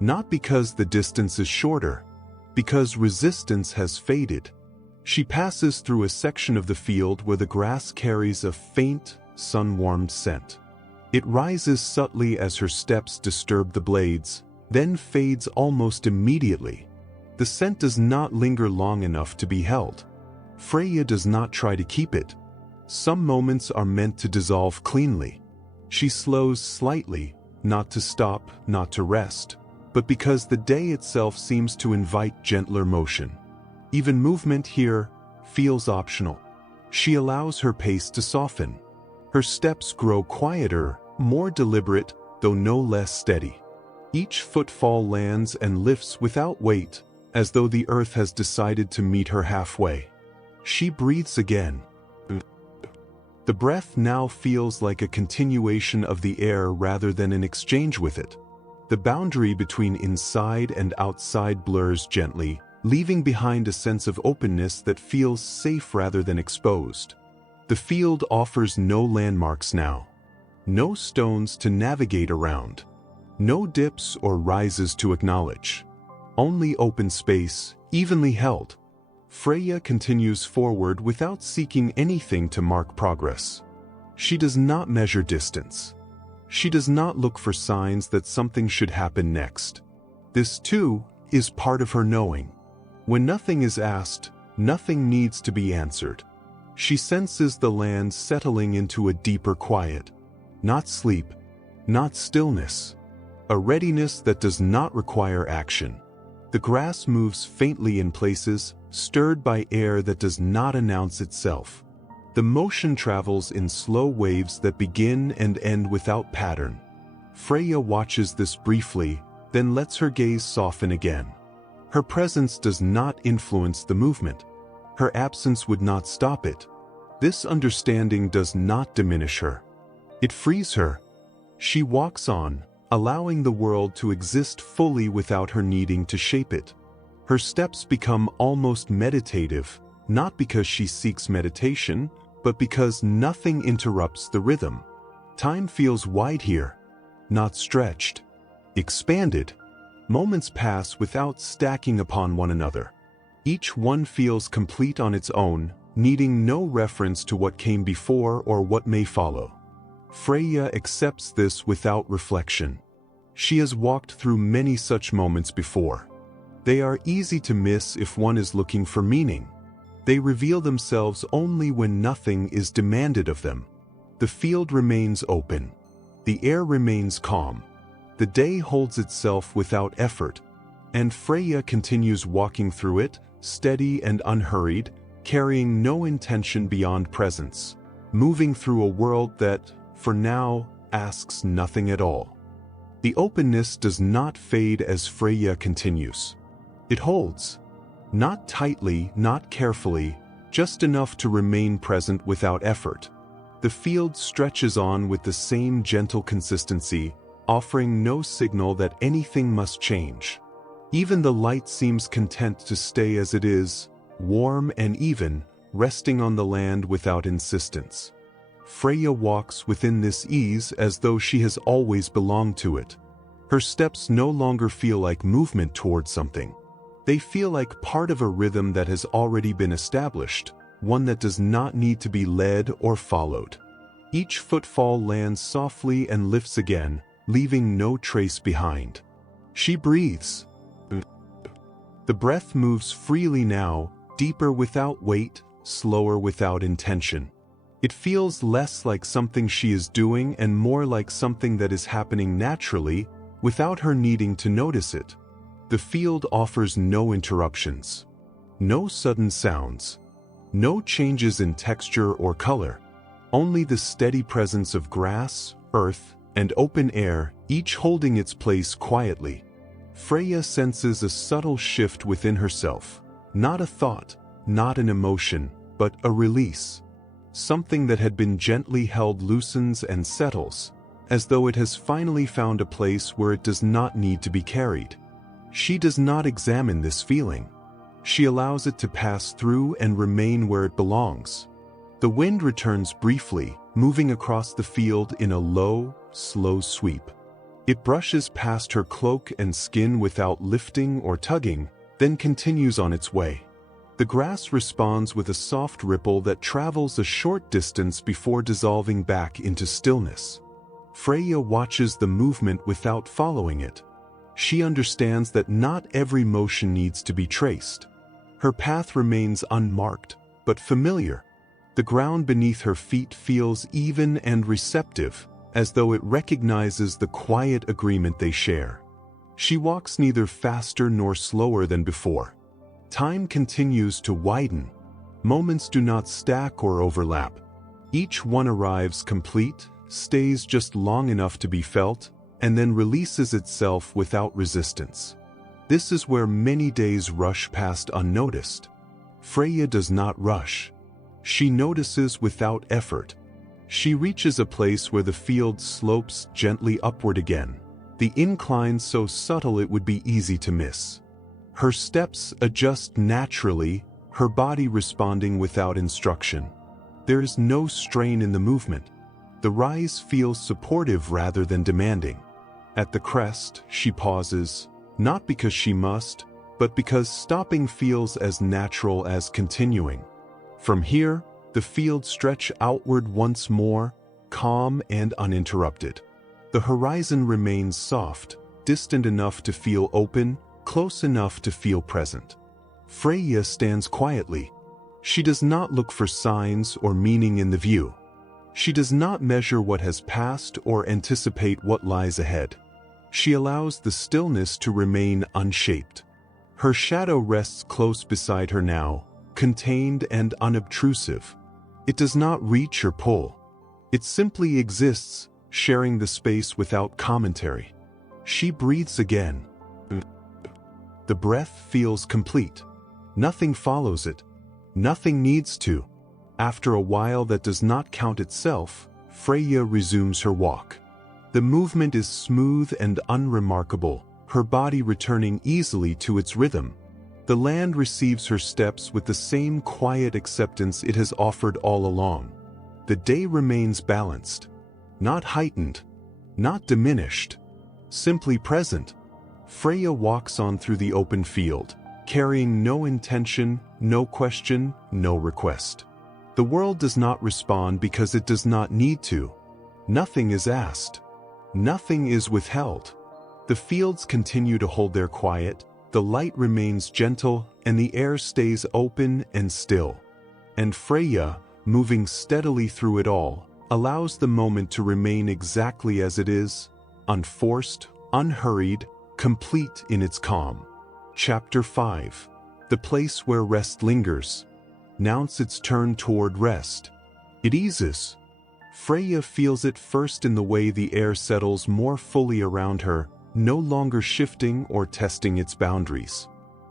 Not because the distance is shorter, because resistance has faded. She passes through a section of the field where the grass carries a faint, sun-warmed scent. It rises subtly as her steps disturb the blades, then fades almost immediately. The scent does not linger long enough to be held. Freya does not try to keep it. Some moments are meant to dissolve cleanly. She slows slightly, not to stop, not to rest, but because the day itself seems to invite gentler motion. Even movement here feels optional. She allows her pace to soften. Her steps grow quieter, more deliberate, though no less steady. Each footfall lands and lifts without weight, as though the earth has decided to meet her halfway. She breathes again. The breath now feels like a continuation of the air rather than an exchange with it. The boundary between inside and outside blurs gently, leaving behind a sense of openness that feels safe rather than exposed. The field offers no landmarks now. No stones to navigate around. No dips or rises to acknowledge. Only open space, evenly held. Freya continues forward without seeking anything to mark progress. She does not measure distance. She does not look for signs that something should happen next. This, too, is part of her knowing. When nothing is asked, nothing needs to be answered. She senses the land settling into a deeper quiet. Not sleep, not stillness. A readiness that does not require action. The grass moves faintly in places, stirred by air that does not announce itself. The motion travels in slow waves that begin and end without pattern. Freya watches this briefly, then lets her gaze soften again. Her presence does not influence the movement. Her absence would not stop it. This understanding does not diminish her. It frees her. She walks on, allowing the world to exist fully without her needing to shape it. Her steps become almost meditative, not because she seeks meditation, but because nothing interrupts the rhythm. Time feels wide here, not stretched, expanded. Moments pass without stacking upon one another. Each one feels complete on its own, needing no reference to what came before or what may follow. Freya accepts this without reflection. She has walked through many such moments before. They are easy to miss if one is looking for meaning. They reveal themselves only when nothing is demanded of them. The field remains open. The air remains calm. The day holds itself without effort, and Freya continues walking through it, steady and unhurried, carrying no intention beyond presence, moving through a world that, for now, asks nothing at all. The openness does not fade as Freya continues. It holds. Not tightly, not carefully, just enough to remain present without effort. The field stretches on with the same gentle consistency, offering no signal that anything must change. Even the light seems content to stay as it is, warm and even, resting on the land without insistence. Freya walks within this ease as though she has always belonged to it. Her steps no longer feel like movement towards something. They feel like part of a rhythm that has already been established, one that does not need to be led or followed. Each footfall lands softly and lifts again, leaving no trace behind. She breathes. The breath moves freely now, deeper without weight, slower without intention. It feels less like something she is doing and more like something that is happening naturally, without her needing to notice it. The field offers no interruptions, no sudden sounds, no changes in texture or color, only the steady presence of grass, earth, and open air, each holding its place quietly. Freya senses a subtle shift within herself, not a thought, not an emotion, but a release. Something that had been gently held loosens and settles, as though it has finally found a place where it does not need to be carried. She does not examine this feeling. She allows it to pass through and remain where it belongs. The wind returns briefly, moving across the field in a low, slow sweep. It brushes past her cloak and skin without lifting or tugging, then continues on its way. The grass responds with a soft ripple that travels a short distance before dissolving back into stillness. Freya watches the movement without following it. She understands that not every motion needs to be traced. Her path remains unmarked, but familiar. The ground beneath her feet feels even and receptive, as though it recognizes the quiet agreement they share. She walks neither faster nor slower than before. Time continues to widen. Moments do not stack or overlap. Each one arrives complete, stays just long enough to be felt, and then releases itself without resistance. This is where many days rush past unnoticed. Freya does not rush. She notices without effort. She reaches a place where the field slopes gently upward again, the incline so subtle it would be easy to miss. Her steps adjust naturally, her body responding without instruction. There is no strain in the movement. The rise feels supportive rather than demanding. At the crest, she pauses, not because she must, but because stopping feels as natural as continuing. From here, the fields stretch outward once more, calm and uninterrupted. The horizon remains soft, distant enough to feel open, close enough to feel present. Freya stands quietly. She does not look for signs or meaning in the view. She does not measure what has passed or anticipate what lies ahead. She allows the stillness to remain unshaped. Her shadow rests close beside her now, contained and unobtrusive. It does not reach or pull. It simply exists, sharing the space without commentary. She breathes again. The breath feels complete. Nothing follows it. Nothing needs to. After a while that does not count itself, Freya resumes her walk. The movement is smooth and unremarkable, her body returning easily to its rhythm. The land receives her steps with the same quiet acceptance it has offered all along. The day remains balanced, not heightened, not diminished, simply present. Freya walks on through the open field, carrying no intention, no question, no request. The world does not respond because it does not need to. Nothing is asked. Nothing is withheld. The fields continue to hold their quiet, the light remains gentle, and the air stays open and still. And Freya, moving steadily through it all, allows the moment to remain exactly as it is, unforced, unhurried, complete in its calm. Chapter 5. The place where rest lingers. Nounce its turn toward rest. It eases. Freya feels it first in the way the air settles more fully around her, no longer shifting or testing its boundaries.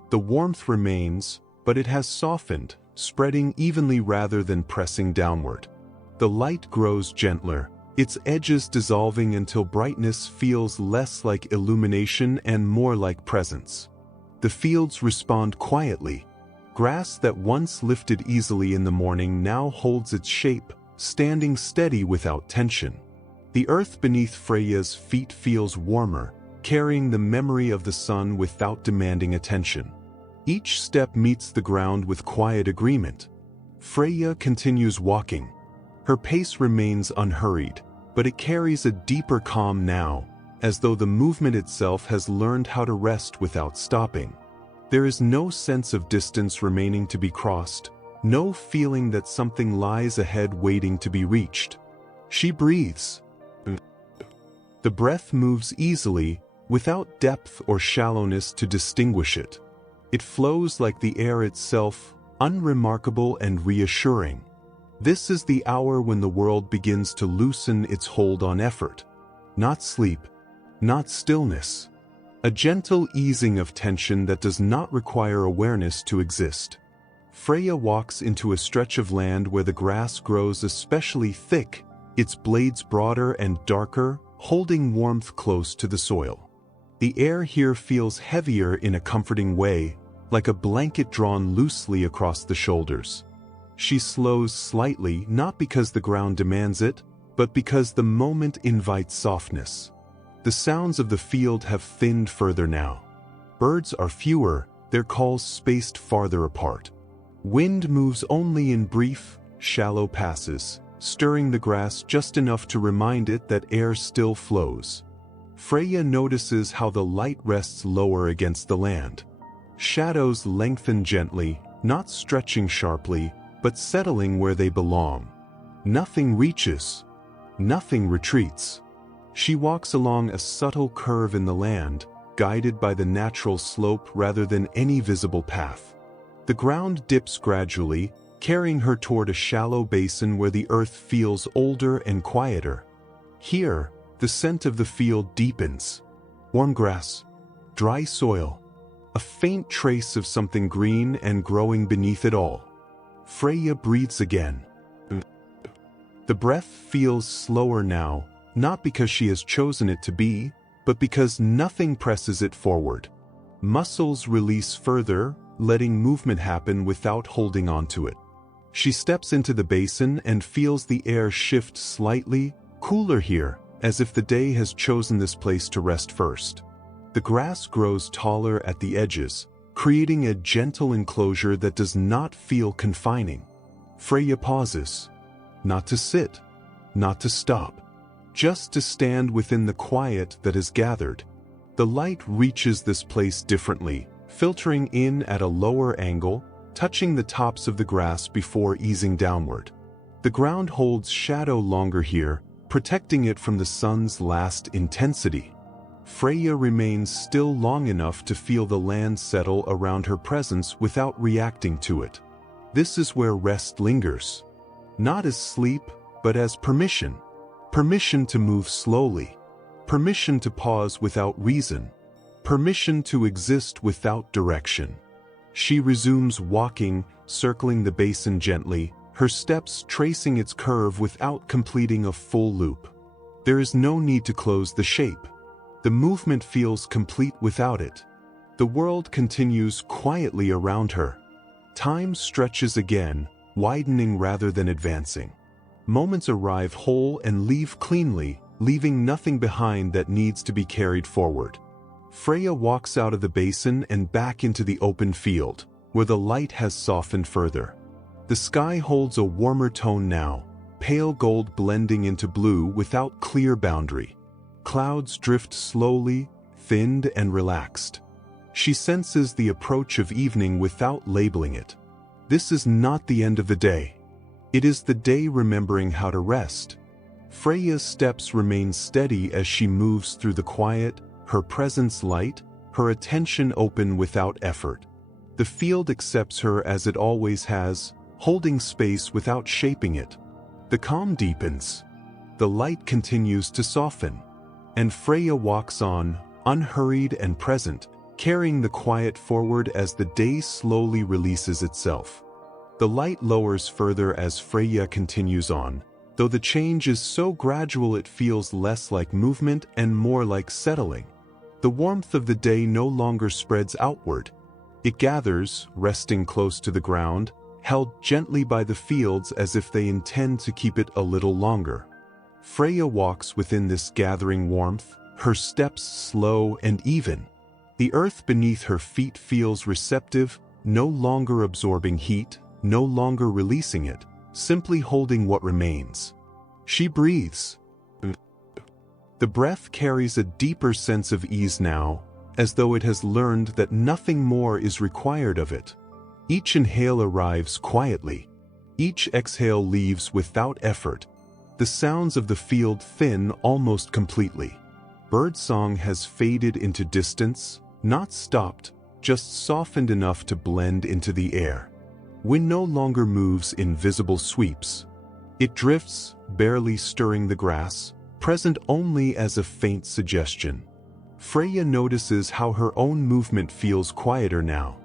The warmth remains, but it has softened, spreading evenly rather than pressing downward. The light grows gentler, its edges dissolving until brightness feels less like illumination and more like presence. The fields respond quietly. Grass that once lifted easily in the morning now holds its shape, standing steady without tension. The earth beneath Freya's feet feels warmer, carrying the memory of the sun without demanding attention. Each step meets the ground with quiet agreement. Freya continues walking. Her pace remains unhurried, but it carries a deeper calm now, as though the movement itself has learned how to rest without stopping. There is no sense of distance remaining to be crossed, no feeling that something lies ahead waiting to be reached. She breathes. The breath moves easily, without depth or shallowness to distinguish it. It flows like the air itself, unremarkable and reassuring. This is the hour when the world begins to loosen its hold on effort. Not sleep, not stillness. A gentle easing of tension that does not require awareness to exist. Freya walks into a stretch of land where the grass grows especially thick, its blades broader and darker, holding warmth close to the soil. The air here feels heavier in a comforting way, like a blanket drawn loosely across the shoulders. She slows slightly, not because the ground demands it, but because the moment invites softness. The sounds of the field have thinned further now. Birds are fewer, their calls spaced farther apart. Wind moves only in brief, shallow passes, stirring the grass just enough to remind it that air still flows. Freya notices how the light rests lower against the land. Shadows lengthen gently, not stretching sharply, but settling where they belong. Nothing reaches. Nothing retreats. She walks along a subtle curve in the land, guided by the natural slope rather than any visible path. The ground dips gradually, carrying her toward a shallow basin where the earth feels older and quieter. Here, the scent of the field deepens. Warm grass, dry soil, a faint trace of something green and growing beneath it all. Freya breathes again. The breath feels slower now, not because she has chosen it to be, but because nothing presses it forward. Muscles release further, letting movement happen without holding on to it. She steps into the basin and feels the air shift slightly, cooler here, as if the day has chosen this place to rest first. The grass grows taller at the edges, creating a gentle enclosure that does not feel confining. Freya pauses. Not to sit, not to stop, just to stand within the quiet that is gathered. The light reaches this place differently, filtering in at a lower angle, touching the tops of the grass before easing downward. The ground holds shadow longer here, protecting it from the sun's last intensity. Freya remains still long enough to feel the land settle around her presence without reacting to it. This is where rest lingers. Not as sleep, but as permission. Permission to move slowly. Permission to pause without reason. Permission to exist without direction. She resumes walking, circling the basin gently, her steps tracing its curve without completing a full loop. There is no need to close the shape. The movement feels complete without it. The world continues quietly around her. Time stretches again, widening rather than advancing. Moments arrive whole and leave cleanly, leaving nothing behind that needs to be carried forward. Freya walks out of the basin and back into the open field, where the light has softened further. The sky holds a warmer tone now, pale gold blending into blue without clear boundary. Clouds drift slowly, thinned and relaxed. She senses the approach of evening without labeling it. This is not the end of the day. It is the day remembering how to rest. Freya's steps remain steady as she moves through the quiet, her presence light, her attention open without effort. The field accepts her as it always has, holding space without shaping it. The calm deepens. The light continues to soften. And Freya walks on, unhurried and present, carrying the quiet forward as the day slowly releases itself. The light lowers further as Freya continues on, though the change is so gradual it feels less like movement and more like settling. The warmth of the day no longer spreads outward. It gathers, resting close to the ground, held gently by the fields as if they intend to keep it a little longer. Freya walks within this gathering warmth, her steps slow and even. The earth beneath her feet feels receptive, no longer absorbing heat, no longer releasing it, simply holding what remains. She breathes. The breath carries a deeper sense of ease now, as though it has learned that nothing more is required of it. Each inhale arrives quietly. Each exhale leaves without effort. The sounds of the field thin almost completely. Birdsong has faded into distance, not stopped, just softened enough to blend into the air. Wind no longer moves in visible sweeps. It drifts, barely stirring the grass, present only as a faint suggestion. Freya notices how her own movement feels quieter now.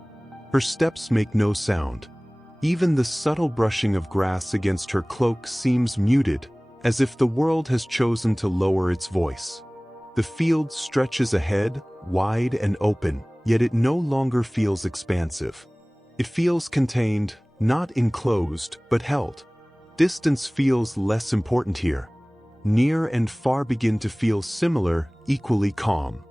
Her steps make no sound. Even the subtle brushing of grass against her cloak seems muted, as if the world has chosen to lower its voice. The field stretches ahead, wide and open, yet it no longer feels expansive. It feels contained, not enclosed, but held. Distance feels less important here. Near and far begin to feel similar, equally calm.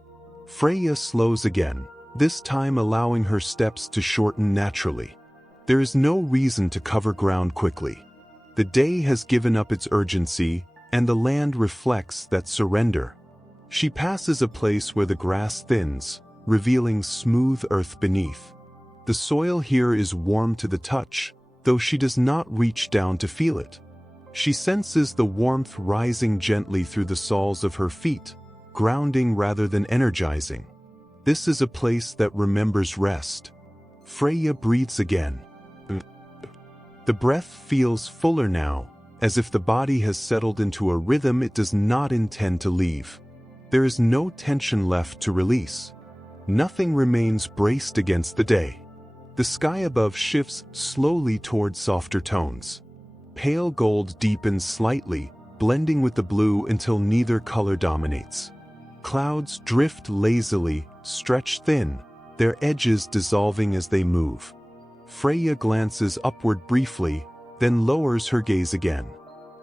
Freya slows again, this time allowing her steps to shorten naturally. There is no reason to cover ground quickly. The day has given up its urgency, and the land reflects that surrender. She passes a place where the grass thins, revealing smooth earth beneath. The soil here is warm to the touch, though she does not reach down to feel it. She senses the warmth rising gently through the soles of her feet, grounding rather than energizing. This is a place that remembers rest. Freya breathes again. The breath feels fuller now, as if the body has settled into a rhythm it does not intend to leave. There is no tension left to release. Nothing remains braced against the day. The sky above shifts slowly toward softer tones. Pale gold deepens slightly, blending with the blue until neither color dominates. Clouds drift lazily, stretch thin, their edges dissolving as they move. Freya glances upward briefly, then lowers her gaze again.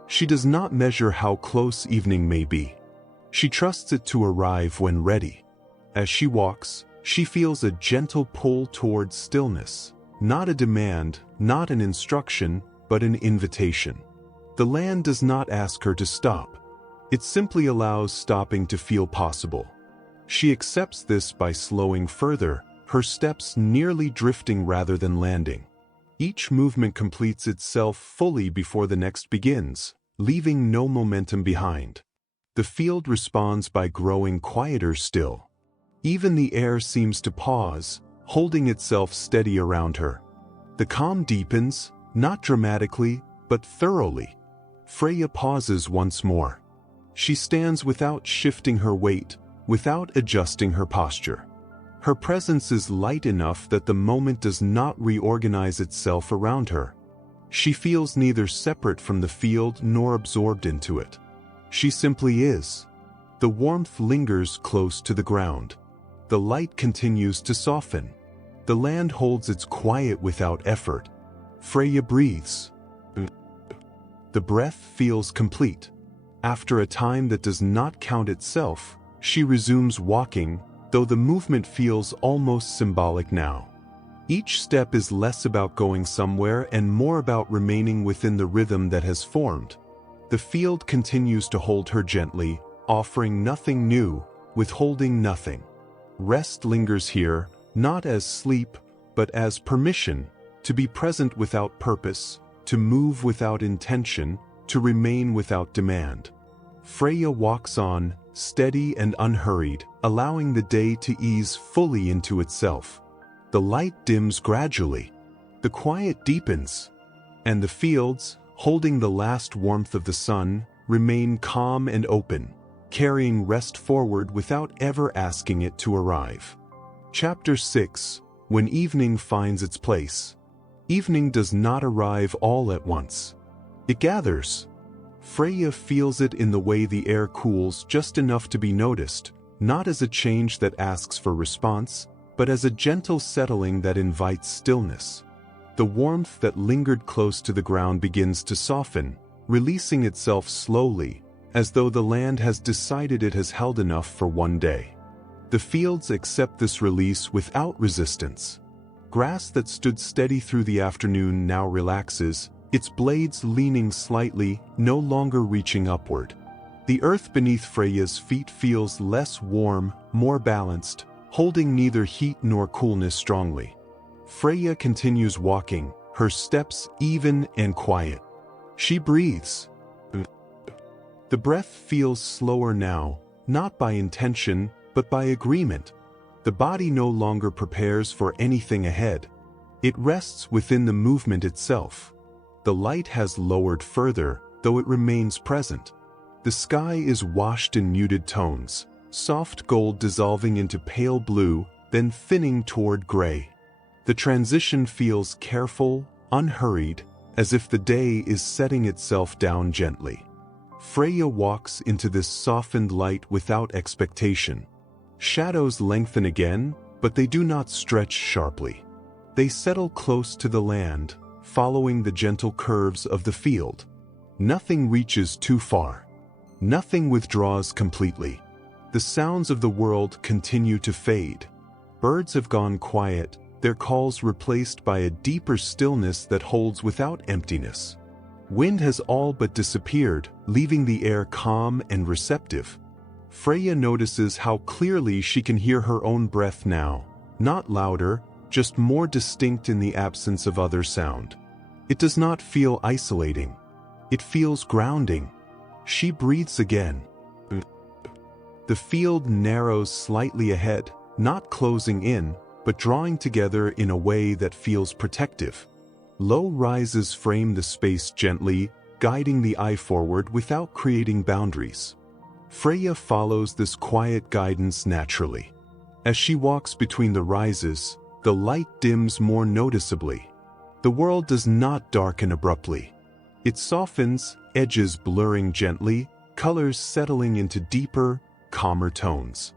She does not measure how close evening may be. She trusts it to arrive when ready. As she walks, she feels a gentle pull toward stillness, not a demand, not an instruction, but an invitation. The land does not ask her to stop. It simply allows stopping to feel possible. She accepts this by slowing further, her steps nearly drifting rather than landing. Each movement completes itself fully before the next begins, leaving no momentum behind. The field responds by growing quieter still. Even the air seems to pause, holding itself steady around her. The calm deepens, not dramatically, but thoroughly. Freya pauses once more. She stands without shifting her weight, without adjusting her posture. Her presence is light enough that the moment does not reorganize itself around her. She feels neither separate from the field nor absorbed into it. She simply is. The warmth lingers close to the ground. The light continues to soften. The land holds its quiet without effort. Freya breathes. The breath feels complete. After a time that does not count itself, she resumes walking, though the movement feels almost symbolic now. Each step is less about going somewhere and more about remaining within the rhythm that has formed. The field continues to hold her gently, offering nothing new, withholding nothing. Rest lingers here, not as sleep, but as permission, to be present without purpose, to move without intention, to remain without demand. Freya walks on, steady and unhurried, allowing the day to ease fully into itself. The light dims gradually. The quiet deepens. And the fields, holding the last warmth of the sun, remain calm and open, carrying rest forward without ever asking it to arrive. Chapter 6. When evening finds its place. Evening does not arrive all at once. It gathers. Freya feels it in the way the air cools just enough to be noticed, not as a change that asks for response, but as a gentle settling that invites stillness. The warmth that lingered close to the ground begins to soften, releasing itself slowly, as though the land has decided it has held enough for one day. The fields accept this release without resistance. Grass that stood steady through the afternoon now relaxes, its blades leaning slightly, no longer reaching upward. The earth beneath Freya's feet feels less warm, more balanced, holding neither heat nor coolness strongly. Freya continues walking, her steps even and quiet. She breathes. The breath feels slower now, not by intention, but by agreement. The body no longer prepares for anything ahead. It rests within the movement itself. The light has lowered further, though it remains present. The sky is washed in muted tones, soft gold dissolving into pale blue, then thinning toward gray. The transition feels careful, unhurried, as if the day is setting itself down gently. Freya walks into this softened light without expectation. Shadows lengthen again, but they do not stretch sharply. They settle close to the land, following the gentle curves of the field. Nothing reaches too far. Nothing withdraws completely. The sounds of the world continue to fade. Birds have gone quiet, their calls replaced by a deeper stillness that holds without emptiness. Wind has all but disappeared, leaving the air calm and receptive. Freya notices how clearly she can hear her own breath now, not louder, just more distinct in the absence of other sound. It does not feel isolating. It feels grounding. She breathes again. The field narrows slightly ahead, not closing in, but drawing together in a way that feels protective. Low rises frame the space gently, guiding the eye forward without creating boundaries. Freya follows this quiet guidance naturally. As she walks between the rises, the light dims more noticeably. The world does not darken abruptly. It softens, edges blurring gently, colors settling into deeper, calmer tones.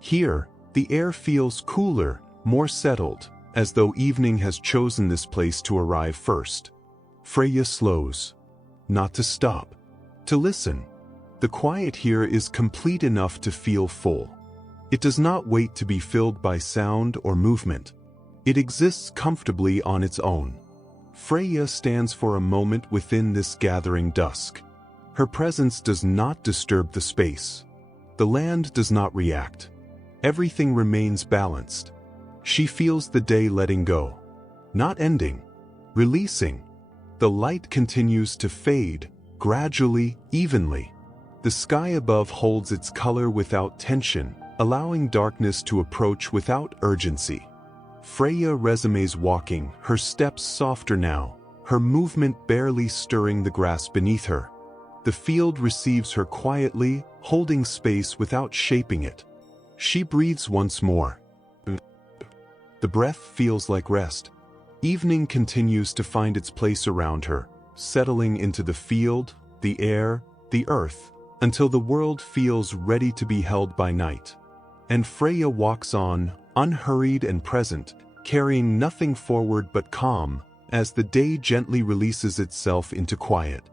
Here, the air feels cooler, more settled, as though evening has chosen this place to arrive first. Freya slows. Not to stop. To listen. The quiet here is complete enough to feel full. It does not wait to be filled by sound or movement. It exists comfortably on its own. Freya stands for a moment within this gathering dusk. Her presence does not disturb the space. The land does not react. Everything remains balanced. She feels the day letting go. Not ending. Releasing. The light continues to fade, gradually, evenly. The sky above holds its color without tension, allowing darkness to approach without urgency. Freya resumes walking, her steps softer now, her movement barely stirring the grass beneath her. The field receives her quietly, holding space without shaping it. She breathes once more. The breath feels like rest. Evening continues to find its place around her, settling into the field, the air, the earth, until the world feels ready to be held by night. And Freya walks on, unhurried and present, carrying nothing forward but calm, as the day gently releases itself into quiet.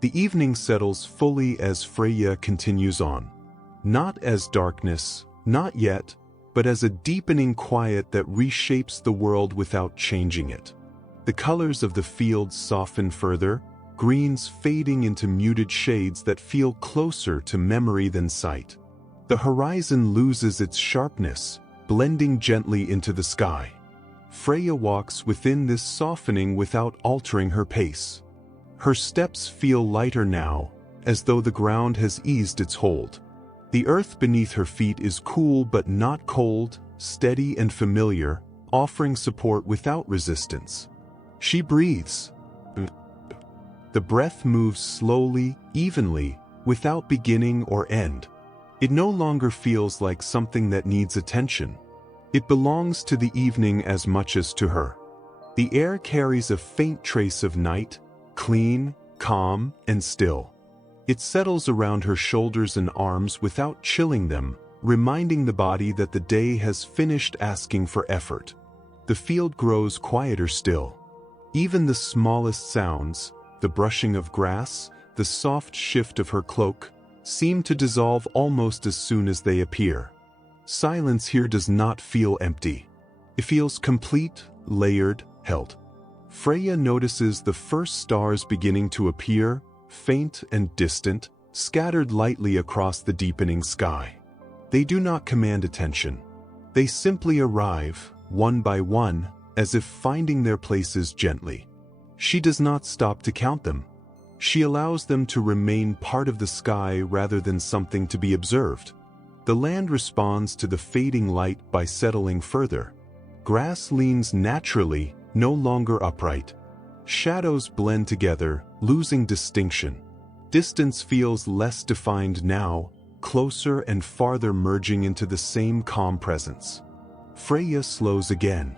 The evening settles fully as Freya continues on. Not as darkness, not yet, but as a deepening quiet that reshapes the world without changing it. The colors of the fields soften further, greens fading into muted shades that feel closer to memory than sight. The horizon loses its sharpness, blending gently into the sky. Freya walks within this softening without altering her pace. Her steps feel lighter now, as though the ground has eased its hold. The earth beneath her feet is cool but not cold, steady and familiar, offering support without resistance. She breathes. The breath moves slowly, evenly, without beginning or end. It no longer feels like something that needs attention. It belongs to the evening as much as to her. The air carries a faint trace of night, clean, calm, and still. It settles around her shoulders and arms without chilling them, reminding the body that the day has finished asking for effort. The field grows quieter still. Even the smallest sounds, the brushing of grass, the soft shift of her cloak, seem to dissolve almost as soon as they appear. Silence here does not feel empty. It feels complete, layered, held. Freya notices the first stars beginning to appear, faint and distant, scattered lightly across the deepening sky. They do not command attention. They simply arrive, one by one, as if finding their places gently. She does not stop to count them. She allows them to remain part of the sky rather than something to be observed. The land responds to the fading light by settling further. Grass leans naturally, no longer upright. Shadows blend together, losing distinction. Distance feels less defined now, closer and farther merging into the same calm presence. Freya slows again.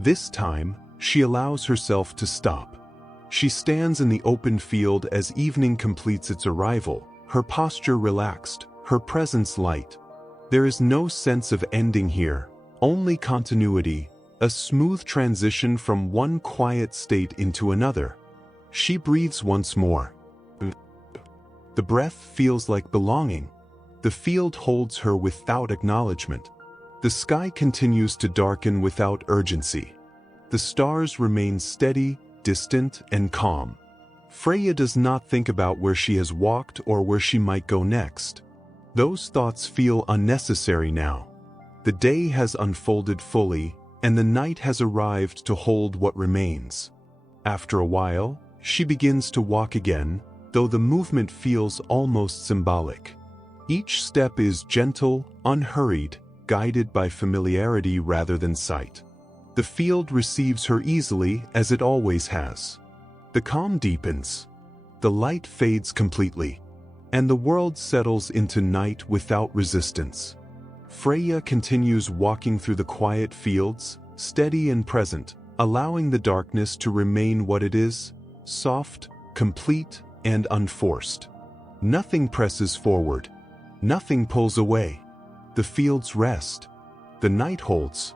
This time, she allows herself to stop. She stands in the open field as evening completes its arrival, her posture relaxed, her presence light. There is no sense of ending here, only continuity, a smooth transition from one quiet state into another. She breathes once more. The breath feels like belonging. The field holds her without acknowledgement. The sky continues to darken without urgency. The stars remain steady, distant, and calm. Freya does not think about where she has walked or where she might go next. Those thoughts feel unnecessary now. The day has unfolded fully, and the night has arrived to hold what remains. After a while, she begins to walk again, though the movement feels almost symbolic. Each step is gentle, unhurried, guided by familiarity rather than sight. The field receives her easily, as it always has. The calm deepens. The light fades completely, and the world settles into night without resistance. Freya continues walking through the quiet fields, steady and present, allowing the darkness to remain what it is, soft, complete, and unforced. Nothing presses forward. Nothing pulls away. The fields rest. The night holds.